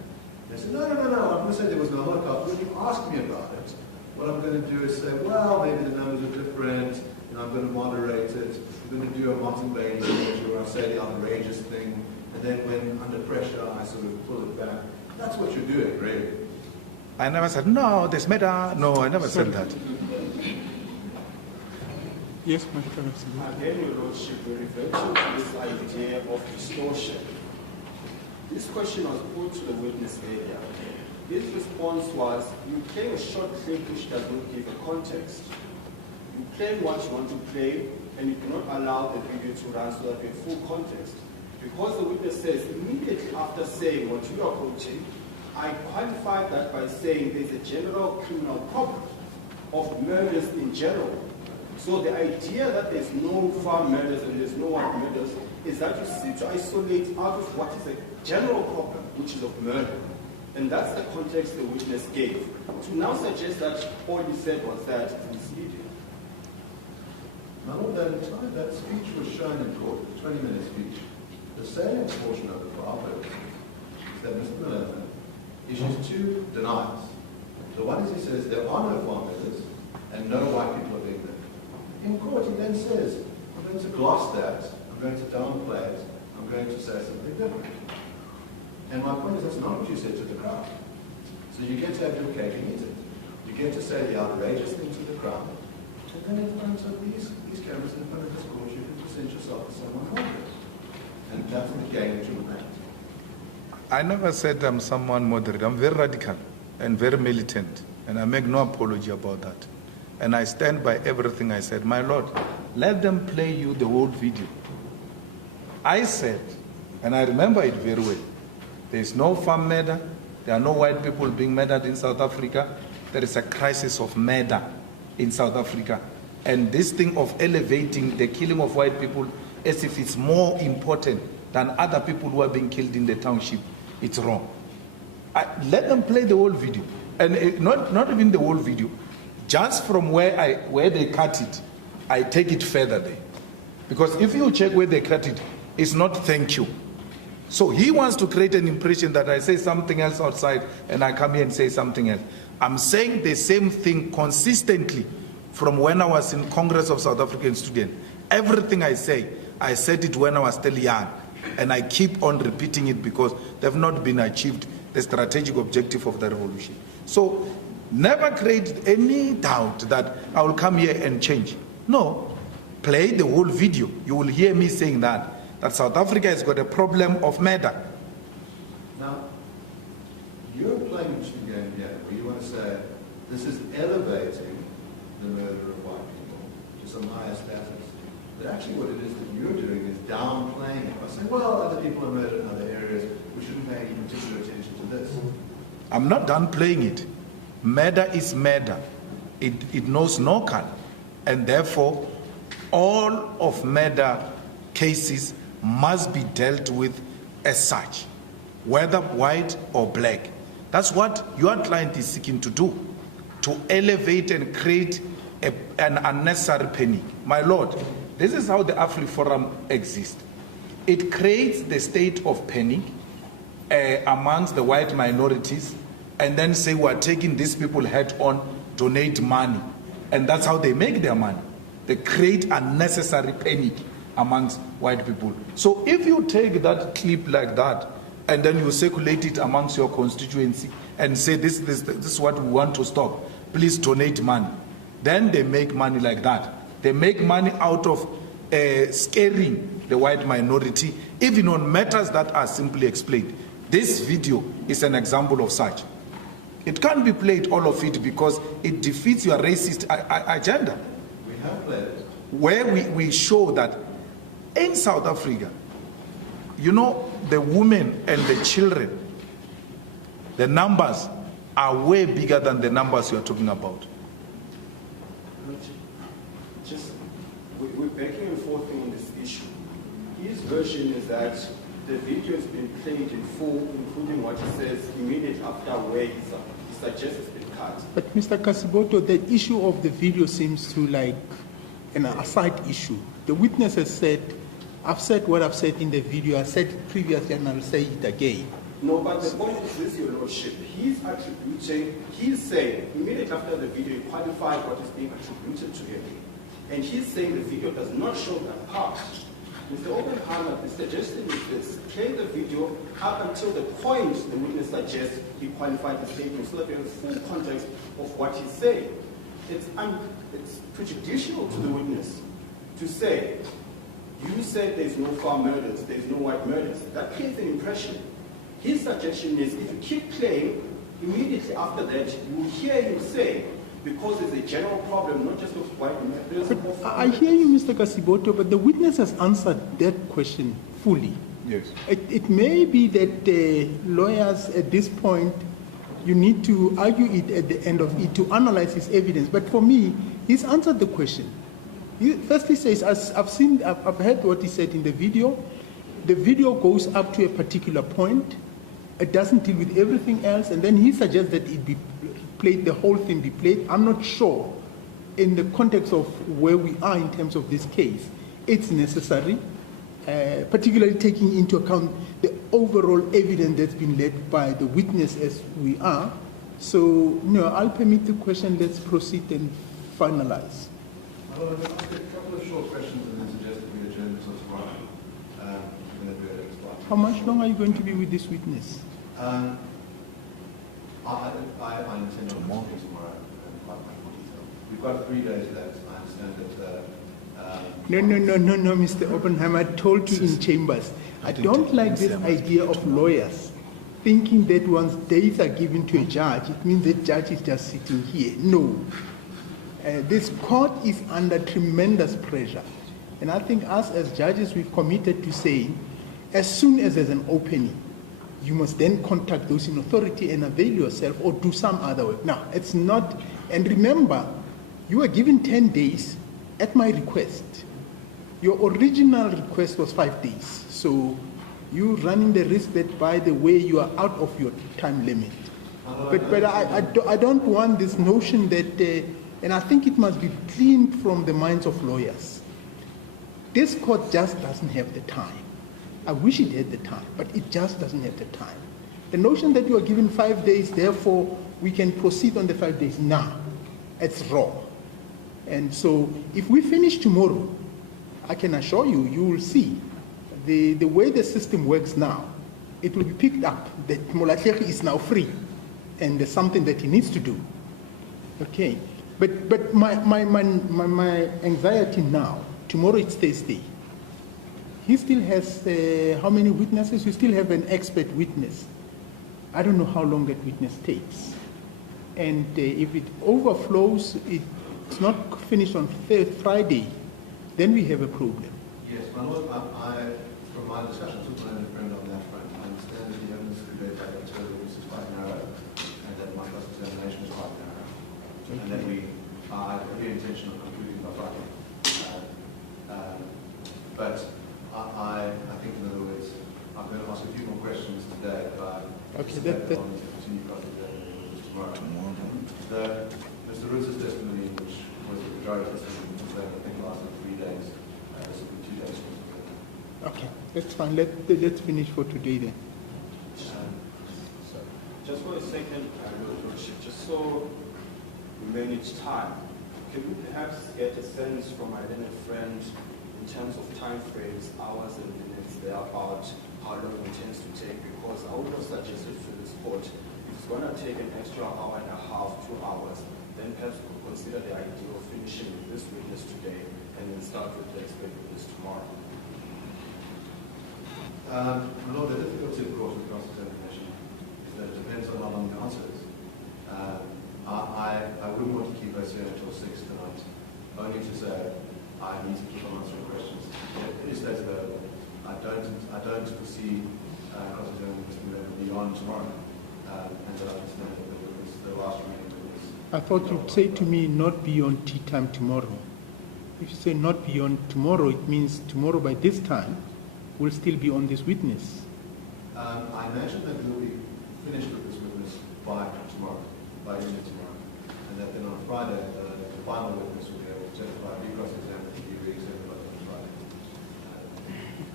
They say, no, I'm going to say there was no Holocaust. When you ask me about it, what I'm going to do is say, well, maybe the numbers are different, and I'm going to moderate it. I'm going to do a Martin Bailey image where I say the outrageous thing, and then when under pressure, I sort of pull it back. That's what you're doing, really. I never said, no, there's meta. No, I never said that. Yes, my friend. Again, Your Lordship, we refer to this idea of distortion. This question was put to the witness earlier. His response was, you claim a short clip which does not give a context. You claim what you want to play, and you do not allow the video to run so that we have full context. Because the witness says, immediately after saying what you are quoting, I qualified that by saying there's a general criminal problem of murders in general. So the idea that there's no farm murders and there's no white murders is that you seek to isolate out of what is a general problem, which is of murder. And that's the context the witness gave. To now suggest that all he said was that it's misleading. None of that time, that speech was shown in court, a 20-minute speech. The salient portion of the problem is that Mr. Malema issues two denials. So one is he says there are no farm murders and no white people are being murdered. In court, he then says, I'm going to gloss that, I'm going to downplay it, I'm going to say something different. And my point is, that's not what you said to the crowd. So you get to have your cake and eat it. You get to say the outrageous thing to the crowd, and then in front of these cameras, in front of this court, you can present yourself as someone moderate. And that's the game that you're playing. I never said I'm someone moderate. I'm very radical and very militant, and I make no apology about that. And I stand by everything I said. My Lord, let them play you the whole video. I said, and I remember it very well, there is no farm murder, there are no white people being murdered in South Africa, there is a crisis of murder in South Africa. And this thing of elevating the killing of white people as if it's more important than other people who are being killed in the township, it's wrong. Let them play the whole video. And not even the whole video. Just from where they cut it, I take it further there. Because if you check where they cut it, it's not thank you. So he wants to create an impression that I say something else outside and I come here and say something else. I'm saying the same thing consistently from when I was in Congress of South African Students. Everything I say, I said it when I was still young. And I keep on repeating it because they've not been achieved the strategic objective of the revolution. So never create any doubt that I will come here and change. No, play the whole video. You will hear me saying that South Africa has got a problem of murder. Now, you're playing a two game here where you want to say this is elevating the murder of white people to some higher status. But actually what it is that you're doing is downplaying it by saying, well, other people are murdered in other areas. We shouldn't pay any particular attention to this. I'm not downplaying it. Murder is murder. It knows no color. And therefore, all of murder cases must be dealt with as such, whether white or black. That's what your client is seeking to do, to elevate and create an unnecessary panic. My Lord, this is how the AfriForum exists. It creates the state of panic amongst the white minorities and then say we are taking these people head on, donate money. And that's how they make their money. They create unnecessary panic amongst white people. So if you take that clip like that and then you circulate it amongst your constituency and say this is what we want to stop, please donate money. Then they make money like that. They make money out of scaring the white minority, even on matters that are simply explained. This video is an example of such. It can't be played, all of it, because it defeats your racist agenda. We have played it. Where we show that In South Africa, you know, the women and the children, the numbers are way bigger than the numbers you're talking about. Just, we're backing and forthing on this issue. His version is that the video has been played in full, including what he says immediately after where he suggests it's been cut. But Mr. Kasiboto, the issue of the video seems to like an aside issue. The witness has said, I've said what I've said in the video, I said it previously and I'll say it again. No, but the point is this, Your Lordship. He's attributing, he's saying, immediately after the video, he qualified what is being attributed to him. And he's saying the video does not show that part. Mr. Oppenheimer, the suggestion is this: play the video up until the point the witness suggests he qualified the statement so that we have the full context of what he's saying. It's prejudicial to the witness to say, you said there's no farm murders, there's no white murders. That creates an impression. His suggestion is if you keep playing, immediately after that, you will hear him say, because there's a general problem, not just of white murders. But I hear you, Mr. Kasiboto, but the witness has answered that question fully. Yes. It may be that the lawyers at this point, you need to argue it at the end of it to analyze his evidence. But for me, he's answered the question. He firstly says, I've heard what he said in the video. The video goes up to a particular point. It doesn't deal with everything else. And then he suggests that it be played, the whole thing be played. I'm not sure in the context of where we are in terms of this case, it's necessary, particularly taking into account the overall evidence that's been led by the witness as we are. So, no, I'll permit the question. Let's proceed and finalize. Well, I'll ask a couple of short questions and then suggest that we adjourn until tomorrow. And then we'll explain. How much longer are you going to be with this witness? I intend to tomorrow in quite more detail. We've got 3 days left. I understand that. No, Mr. Oppenheimer, I told you in chambers. I don't like this idea of lawyers thinking that once days are given to a judge, it means the judge is just sitting here. No. This court is under tremendous pressure. And I think us as judges, we've committed to saying, as soon as there's an opening, you must then contact those in authority and avail yourself or do some other work. Now, it's not, and remember, you were given 10 days at my request. Your original request was 5 days. So you're running the risk that, by the way, you are out of your time limit. But I don't want this notion that, and I think it must be cleaned from the minds of lawyers. This court just doesn't have the time. I wish it had the time, but it just doesn't have the time. The notion that you are given 5 days, therefore we can proceed on the 5 days, nah, it's wrong. And so if we finish tomorrow, I can assure you, you will see the way the system works now, it will be picked up that Molatlegi is now free and there's something that he needs to do. Okay, but my anxiety now, tomorrow it's Thursday. He still has how many witnesses? You still have an expert witness. I don't know how long that witness takes. And if it overflows, it's not finished on Friday, then we have a problem. Yes, my Lord, from my discussions with my friend on that front, I understand that the evidence prepared by the attorneys is quite narrow, and that my cross-examination is quite narrow, and that I have every intention of concluding by Friday. But I think, in other words, I'm going to ask a few more questions today, but Okay, continue cross-examination tomorrow. Mr. Rutz's testimony, which was the majority testimony, was that I think lasted 3 days. This will be 2 days. Okay, that's fine. Let's finish for today then. Just for a second, Your Lordship, just so we manage time, can we perhaps get a sense from my learned friend in terms of time frames, hours and minutes, about how long it tends to take? Because I would have suggested to this court, if it's going to take an extra hour and a half, 2 hours, then perhaps we could consider the idea of finishing with this witness today and then start with the expert witness tomorrow. My Lord, the difficulty, of course, with cross-examination is that it depends on how long the answer is. I wouldn't want to keep us here until 6 tonight, only to say, I need to keep on answering questions. It is that available. I don't foresee considering this beyond tomorrow. And that I understand that it was the last meeting was. I thought you'd say to me, not beyond tea time tomorrow. If you say not beyond tomorrow, it means tomorrow by this time, we'll still be on this witness. I imagine that we'll be finished with this witness by tomorrow, by evening tomorrow. And that then on Friday, the final witness will be able to testify, be cross-examined, be re-examined on Friday.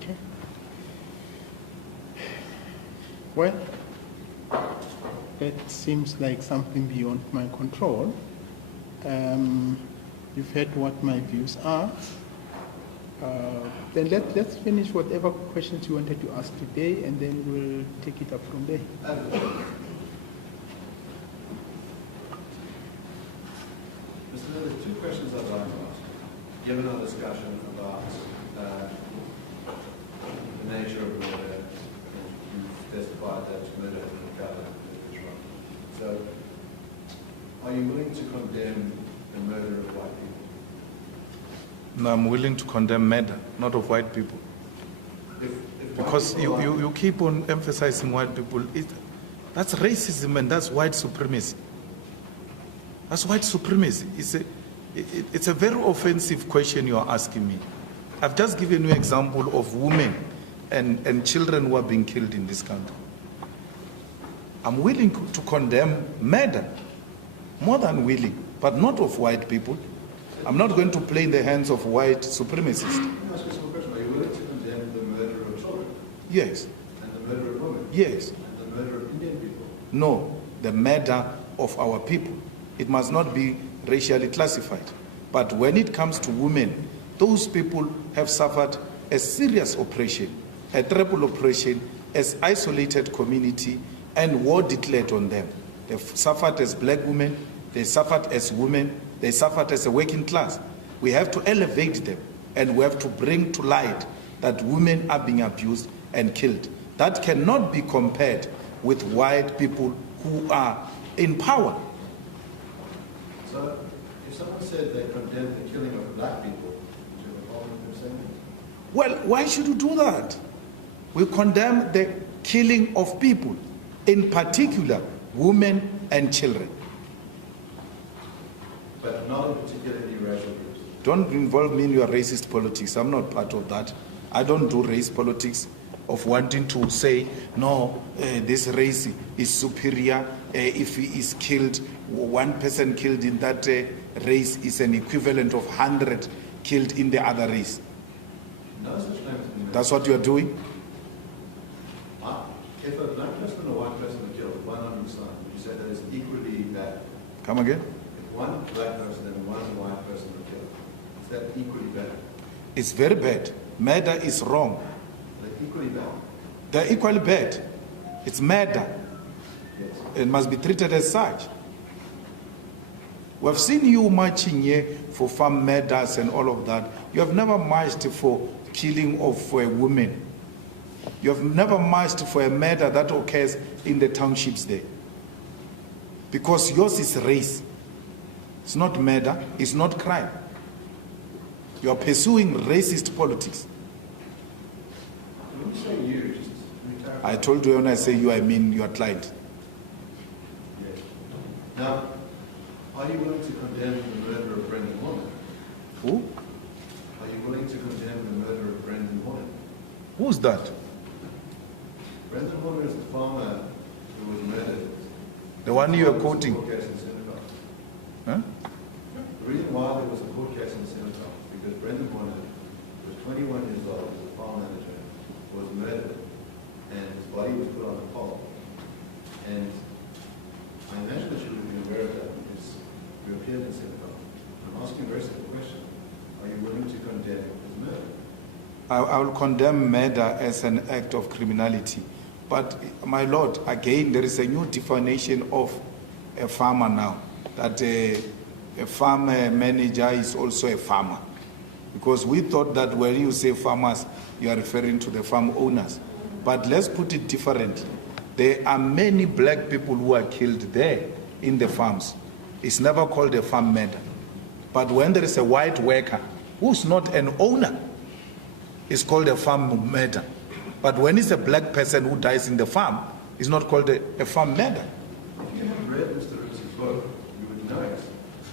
Okay. Well, that seems like something beyond my control. You've heard what my views are. Then let's finish whatever questions you wanted to ask today, and then we'll take it up from there. Mr. Miller, there's two questions I'd like to ask. Given our discussion about the nature of murder, you've testified that murder has been occurred in Israel. So, are you willing to condemn the murder of white people? No, I'm willing to condemn murder, not of white people. If Because white people you keep on emphasizing white people. That's racism and that's white supremacy. That's white supremacy. It's a very offensive question you're asking me. I've just given you an example of women and children who are being killed in this country. I'm willing to condemn murder, more than willing, but not of white people. I'm not going to play in the hands of white supremacists. Let me ask you a simple question. Are you willing to condemn the murder of children? Yes. And the murder of women? Yes. And the murder of Indian people? No, the murder of our people. It must not be racially classified. But when it comes to women, those people have suffered a serious oppression, a triple oppression, as isolated community, and war declared on them. They've suffered as black women, they suffered as women, they suffered as a working class. We have to elevate them, and we have to bring to light that women are being abused and killed. That cannot be compared with white people who are in power. So, if someone said they condemned the killing of black people, would you have a problem with them saying that? Well, why should you do that? We condemn the killing of people, in particular women and children. But not in particularly racial groups. Don't involve me in your racist politics. I'm not part of that. I don't do race politics of wanting to say, no, this race is superior. If he is killed, one person killed in that race is an equivalent of 100 killed in the other race. No such claim has been made. That's what you're doing? If a black person and a white person are killed, one on each side, would you say that is equally bad? Come again? If one black person and one white person are killed, is that equally bad? It's very bad. Murder is wrong. They're equally bad. They're equally bad. It's murder. Yes. It must be treated as such. We've seen you marching here for farm murders and all of that. You have never marched for killing of women. You have never marched for a murder that occurs in the townships there. Because yours is race. It's not murder. It's not crime. You are pursuing racist politics. When you say you, just let me clarify. I told you when I say you, I mean your client. Yes. Now, are you willing to condemn the murder of Brendan Warner? Who? Are you willing to condemn the murder of Brendan Warner? Who's that? Brendan Warner is the farmer who was murdered. The one you are There was a quoting. court case in Senegal. Huh? The reason why there was a court case in Senegal is because Brendan Warner was 21 years old, was a farm manager, was murdered, and his body was put on a pole. And I imagine that you would be aware of that because you appeared in Senegal. I'm asking a very simple question. Are you willing to condemn his murder? I will condemn murder as an act of criminality. But, my Lord, again, there is a new definition of a farmer now, that a farm manager is also a farmer. Because we thought that when you say farmers, you are referring to the farm owners. But let's put it differently. There are many black people who are killed there in the farms. It's never called a farm murder. But when there is a white worker who's not an owner is called a farm murder. But when it's a black person who dies in the farm, it's not called a farm murder. If you have read Mr. Roots' book, you would note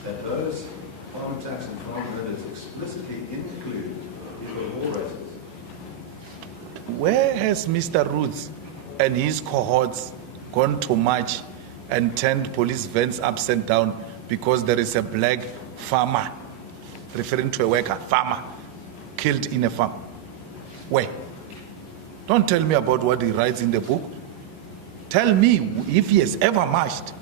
that those farm attacks and farm murders explicitly include people of all races. Where has Mr. Roots and his cohorts gone to march and turned police vans upside down because there is a black farmer, referring to a worker, farmer, killed in a farm? Where? Don't tell me about what he writes in the book. Tell me if he has ever marched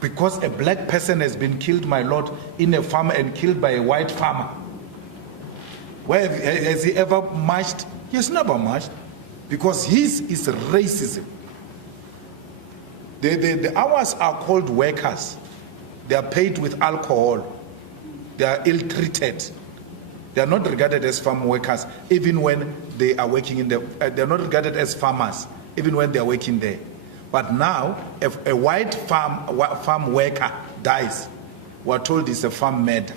because a black person has been killed, my lord, in a farm and killed by a white farmer. Where has he ever marched? He has never marched because his is racism. The hours are called workers. They are paid with alcohol. They are ill-treated. They are not regarded as farm workers even when they are working in the, they are not regarded as farmers even when they are working there. But now, if a white farm worker dies, we are told it's a farm murder,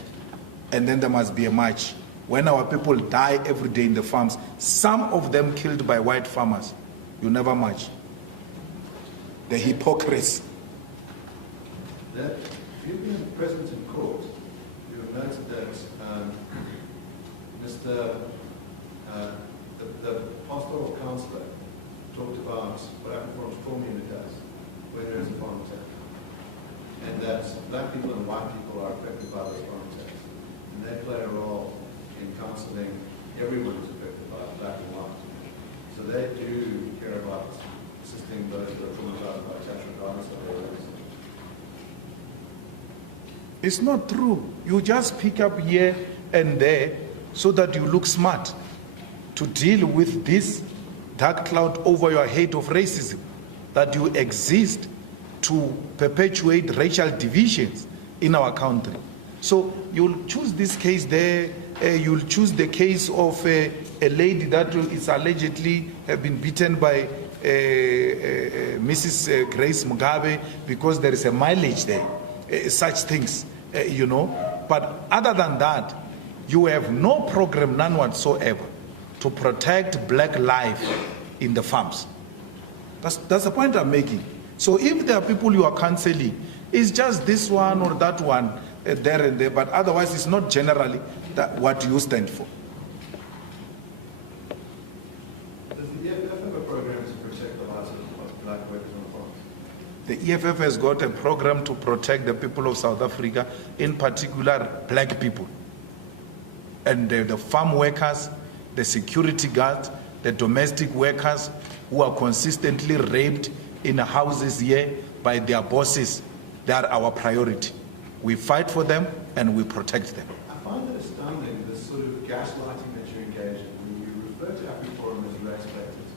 and then there must be a march. When our people die every day in the farms, some of them killed by white farmers, you never march. The hypocrisy. That if you've been present in court, you have noted that the pastoral counsellor talked about what Afrikaans 4 unit does when there is a farm attack, and that black people and white people are affected by those farm attacks, and they play a role in counselling everyone who's affected by black and white. So they do care about assisting those who are traumatized by attacks regardless of their race. It's not true. You just pick up here and there so that you look smart to deal with this dark cloud over your head of racism, that you exist to perpetuate racial divisions in our country. So you'll choose this case there, you'll choose the case of a lady that is allegedly have been beaten by Mrs. Grace Mugabe because there is a mileage there, such things, you know. But other than that, you have no program, none whatsoever, to protect black life in the farms. That's the point I'm making. So if there are people you are counseling, it's just this one or that one, there and there, but otherwise it's not generally what you stand for. Does the EFF have a program to protect the lives of black workers on farms? The EFF has got a program to protect the people of South Africa, in particular black people. And the farm workers, the security guards, the domestic workers who are consistently raped in houses here by their bosses, they are our priority. We fight for them and we protect them. I find it astounding, this sort of gaslighting that you engage in when you refer to AfriForum as race baiters.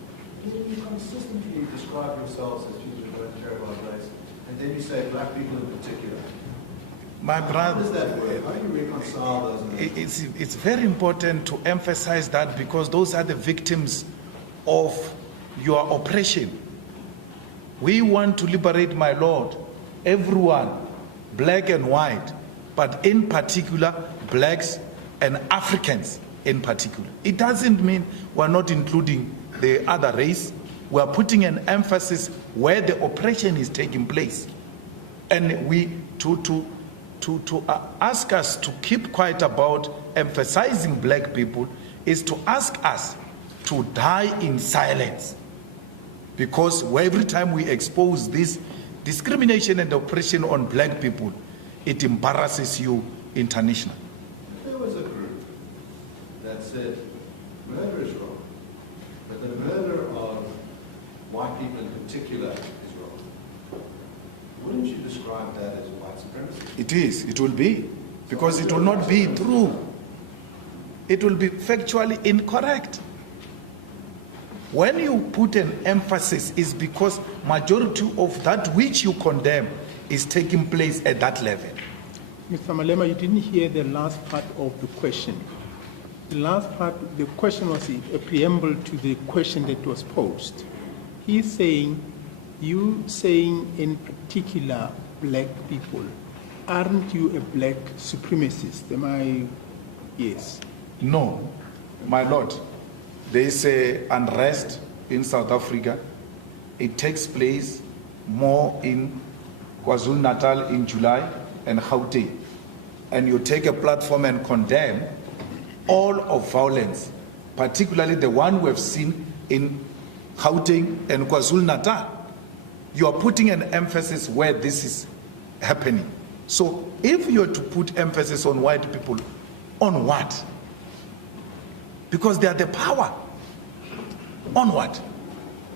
You consistently describe yourselves as people who don't care about race, and then you say black people in particular. My brother, How does that work? How do you reconcile those? it's very important to emphasize that because those are the victims of your oppression. We want to liberate, my Lord, everyone, black and white, but in particular, blacks and Africans in particular. It doesn't mean we're not including the other race. We're putting an emphasis where the oppression is taking place. And we, to ask us to keep quiet about emphasizing black people is to ask us to die in silence. Because every time we expose this discrimination and oppression on black people, it embarrasses you internationally. If there was a group that said murder is wrong, but the murder of white people in particular is wrong, wouldn't you describe that as white supremacy? It is, it will be, because it will not be true. It will be factually incorrect. When you put an emphasis, is because majority of that which you condemn is taking place at that level. Mr. Malema, you didn't hear the last part of the question. The last part, the question was a preamble to the question that was posed. He's saying, you saying in particular black people, aren't you a black supremacist? Am I Yes. No, my lord. There is a unrest in South Africa. It takes place more in KwaZulu-Natal in July and Gauteng. And you take a platform and condemn all of violence, particularly the one we have seen in Gauteng and KwaZulu-Natal. You are putting an emphasis where this is happening. So if you are to put emphasis on white people, on what? Because they are the power. On what?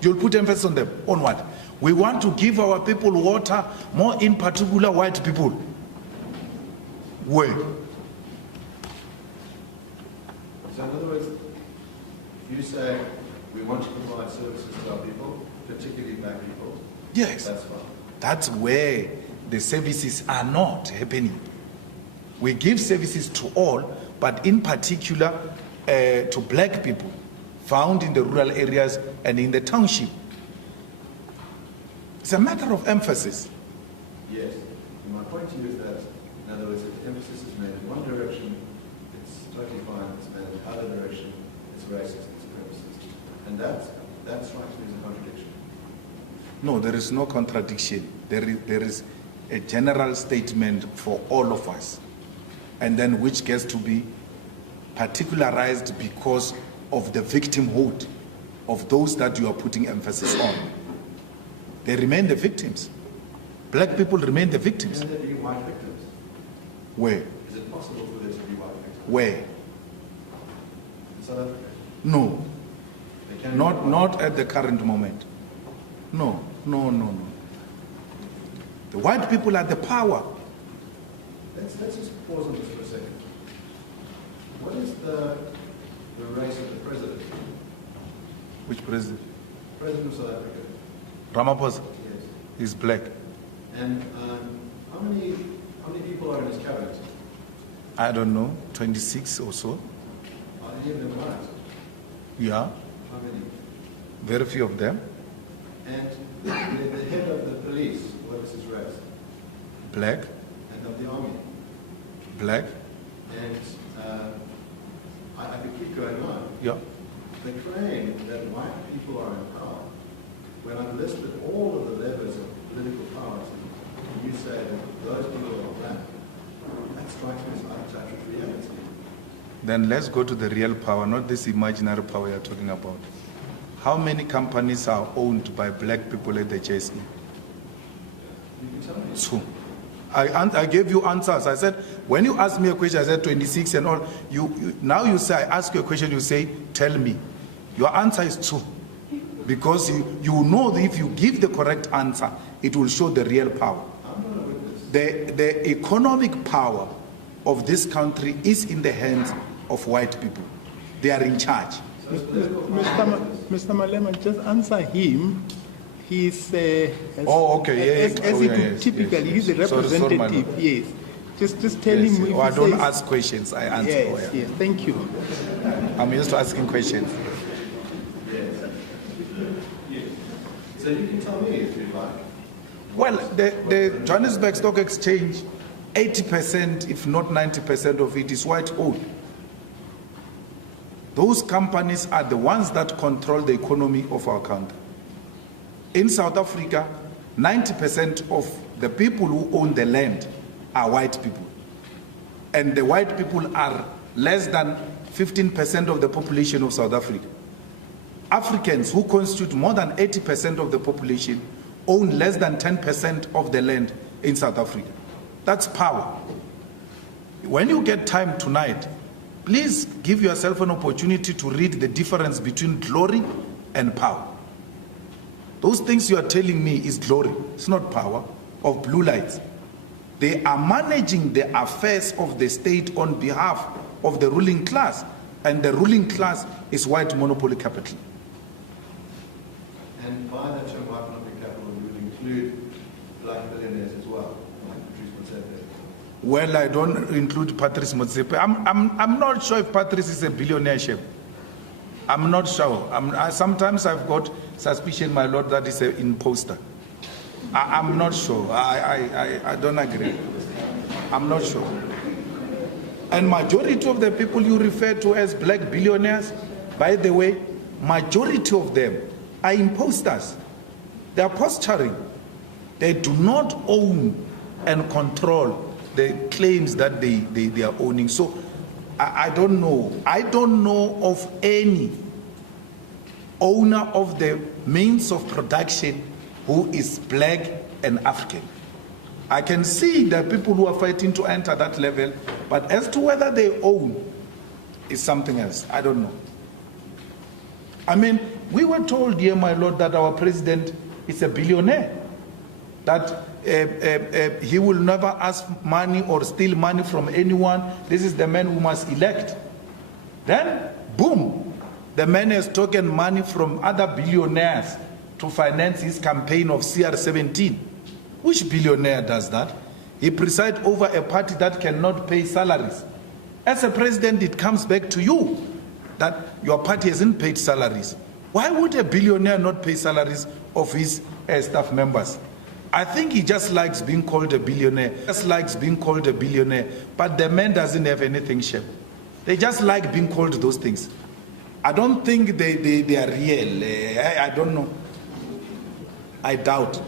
You'll put emphasis on them. On what? We want to give our people water, more in particular white people. Where? So in other words, you say we want to provide services to our people, particularly black people. Yes. That's fine. That's where the services are not happening. We give services to all, but in particular to black people found in the rural areas and in the township. It's a matter of emphasis. Yes. And my point to you is that, in other words, if emphasis is made in one direction, it's totally fine. It's made in the other direction, it's racist, it's supremacist. And that strikes me as a contradiction. No, there is no contradiction. There is a general statement for all of us, and then which gets to be particularized because of the victimhood of those that you are putting emphasis on. They remain the victims. Black people remain the victims. Can there be white victims? Where? Is it possible for there to be white victims? Where? In South Africa? No. There can be Not at the current moment. No. The white people are the power. Let's just pause on this for a second. What is the race of the president? Which president? President of South Africa. Ramaphosa Yes. is black. And how many people are in his cabinet? I don't know, 26 or so. Are any of them white? Yeah, How many? very few of them. And the head of the police, what is his race? Black, And of the army. black, And I could keep going on. yeah. The claim that white people are in power, when I've listed all of the levers of political power, and you say that those people are black, that strikes me as out of touch with reality. Then let's go to the real power, not this imaginary power you're talking about. How many companies are owned by black people at the JSE? You can tell me. Two. I gave you answers. I said, when you ask me a question, I said 26 and all. Now you say, I ask you a question, you say, tell me. Your answer is 2. Because you know that if you give the correct answer, it will show the real power. I'm not a witness. The economic power of this country is in the hands of white people. They are in charge. So it's political power. Mr. Malema, just answer him. He's as, Oh, okay, yes. as Oh, he yeah, could yes, typically, yes, he's a yes. Sorry, my representative. lord. Yes. Just tell him. If Oh, I he don't says- ask questions, I answer. Yes, Oh, yeah. yes. Thank you. I'm used to asking questions. So you can tell me if you'd like. Well, the Johannesburg Stock Exchange, 80%, if not 90% of it is white-owned. Those companies are the ones that control the economy of our country. In South Africa, 90% of the people who own the land are white people. And the white people are less than 15% of the population of South Africa. Africans, who constitute more than 80% of the population, own less than 10% of the land in South Africa. That's power. When you get time tonight, please give yourself an opportunity to read the difference between glory and power. Those things you are telling me is glory. It's not power of blue lights. They are managing the affairs of the state on behalf of the ruling class, and the ruling class is white monopoly capital. And by that term, white monopoly capital, you would include black billionaires as well, like Patrice Motsepe. Well, I don't include Patrice Motsepe. I'm not sure if Patrice is a billionaire chef. I'm not sure. Sometimes I've got suspicion, my lord, that is an imposter. I'm not sure. I don't agree. I'm not sure. And majority of the people you refer to as black billionaires, by the way, majority of them are imposters. They are posturing. They do not own and control the claims that they are owning. So I don't know. I don't know of any owner of the means of production who is black and African. I can see the people who are fighting to enter that level, but as to whether they own is something else. I don't know. I mean, we were told here, my lord, that our president is a billionaire, that he will never ask money or steal money from anyone. This is the man who must elect. Then, boom, the man has taken money from other billionaires to finance his campaign of CR17. Which billionaire does that? He presides over a party that cannot pay salaries. As a president, it comes back to you that your party hasn't paid salaries. Why would a billionaire not pay salaries of his staff members? I think he just likes being called a billionaire. Just likes being called a billionaire. But the man doesn't have anything, Shep. They just like being called those things. I don't think they are real. I don't know. I doubt.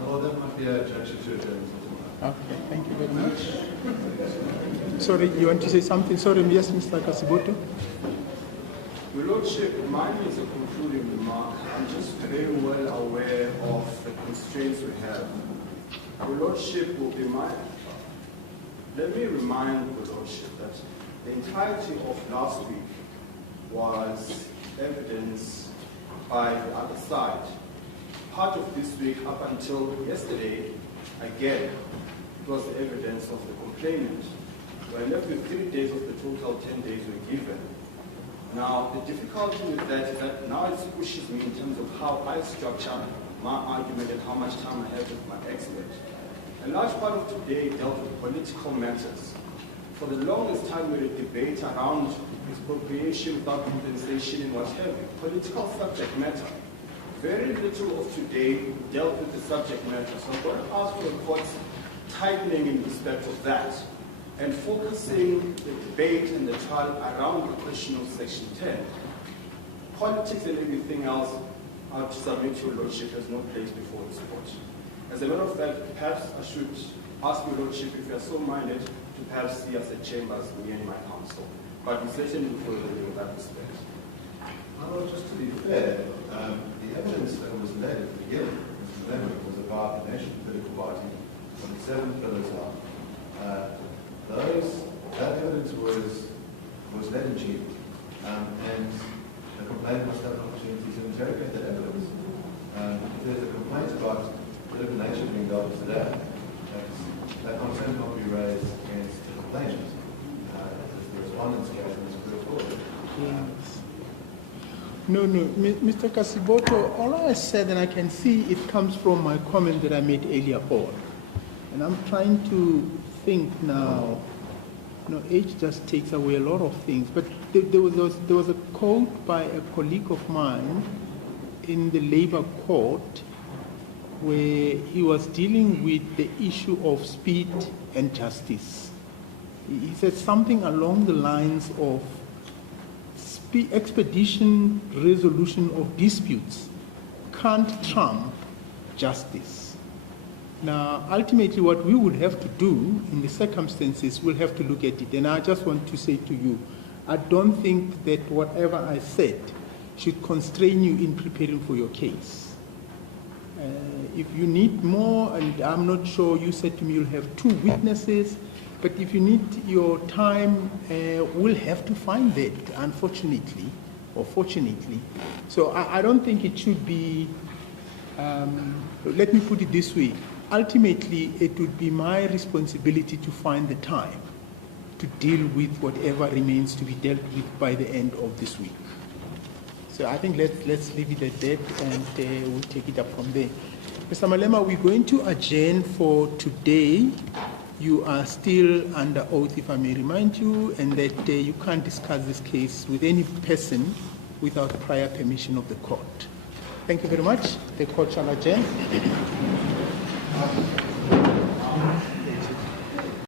Well, that might be a objection to adjournment until tomorrow. Okay, thank you very much. Sorry, you want to say something? Sorry, yes, Mr. Kasiboto. Your Lordship, mine is a concluding remark. I'm just very well aware of the constraints we have. Your Lordship will be mine. Let me remind Your Lordship that the entirety of last week was evidence by the other side. Part of this week up until yesterday, again, it was the evidence of the complainant. We're left with 3 days of the total 10 days we're given. Now, the difficulty with that is that now it pushes me in terms of how I structure my argument and how much time I have with my expert. A large part of today dealt with political matters. For the longest time, we had a debate around expropriation without compensation and what have you. Political subject matter. Very little of today dealt with the subject matter. So I'm going to ask for the court's tightening in respect of that and focusing the debate and the trial around the question of Section 10. Politics and everything else, I have to submit to Your Lordship, has no place before this court. As a matter of fact, perhaps I should ask Your Lordship if you are so minded to perhaps see us at chambers, me and my counsel. But we certainly look forward in that respect. Well, just to be fair, the evidence that was led at the beginning, Mr. Leonard, was about the National Political Party and the 7 pillars are. That evidence was led in chief, and the complainant must have an opportunity to interrogate that evidence. If there's a complaint about political nature being dealt with today, that concern cannot be raised against the complainant. The respondent's case was put forward. Yes. No, Mr. Kasiboto, all I said, and I can see it comes from my comment that I made earlier on. And I'm trying to think now, age just takes away a lot of things. But there was a quote by a colleague of mine in the labor court where he was dealing with the issue of speed and justice. He said something along the lines of expedition resolution of disputes can't trump justice. Now, ultimately, what we would have to do in the circumstances, we'll have to look at it. And I just want to say to you, I don't think that whatever I said should constrain you in preparing for your case. If you need more, and I'm not sure, you said to me you'll have 2 witnesses, but if you need your time, we'll have to find that, unfortunately, or fortunately. So I don't think it should be, let me put it this way. Ultimately, it would be my responsibility to find the time to deal with whatever remains to be dealt with by the end of this week. So I think let's leave it at that, and we'll take it up from there. Mr. Malema, we're going to adjourn for today. You are still under oath, if I may remind you, and that you can't discuss this case with any person without prior permission of the court. Thank you very much. The court shall adjourn.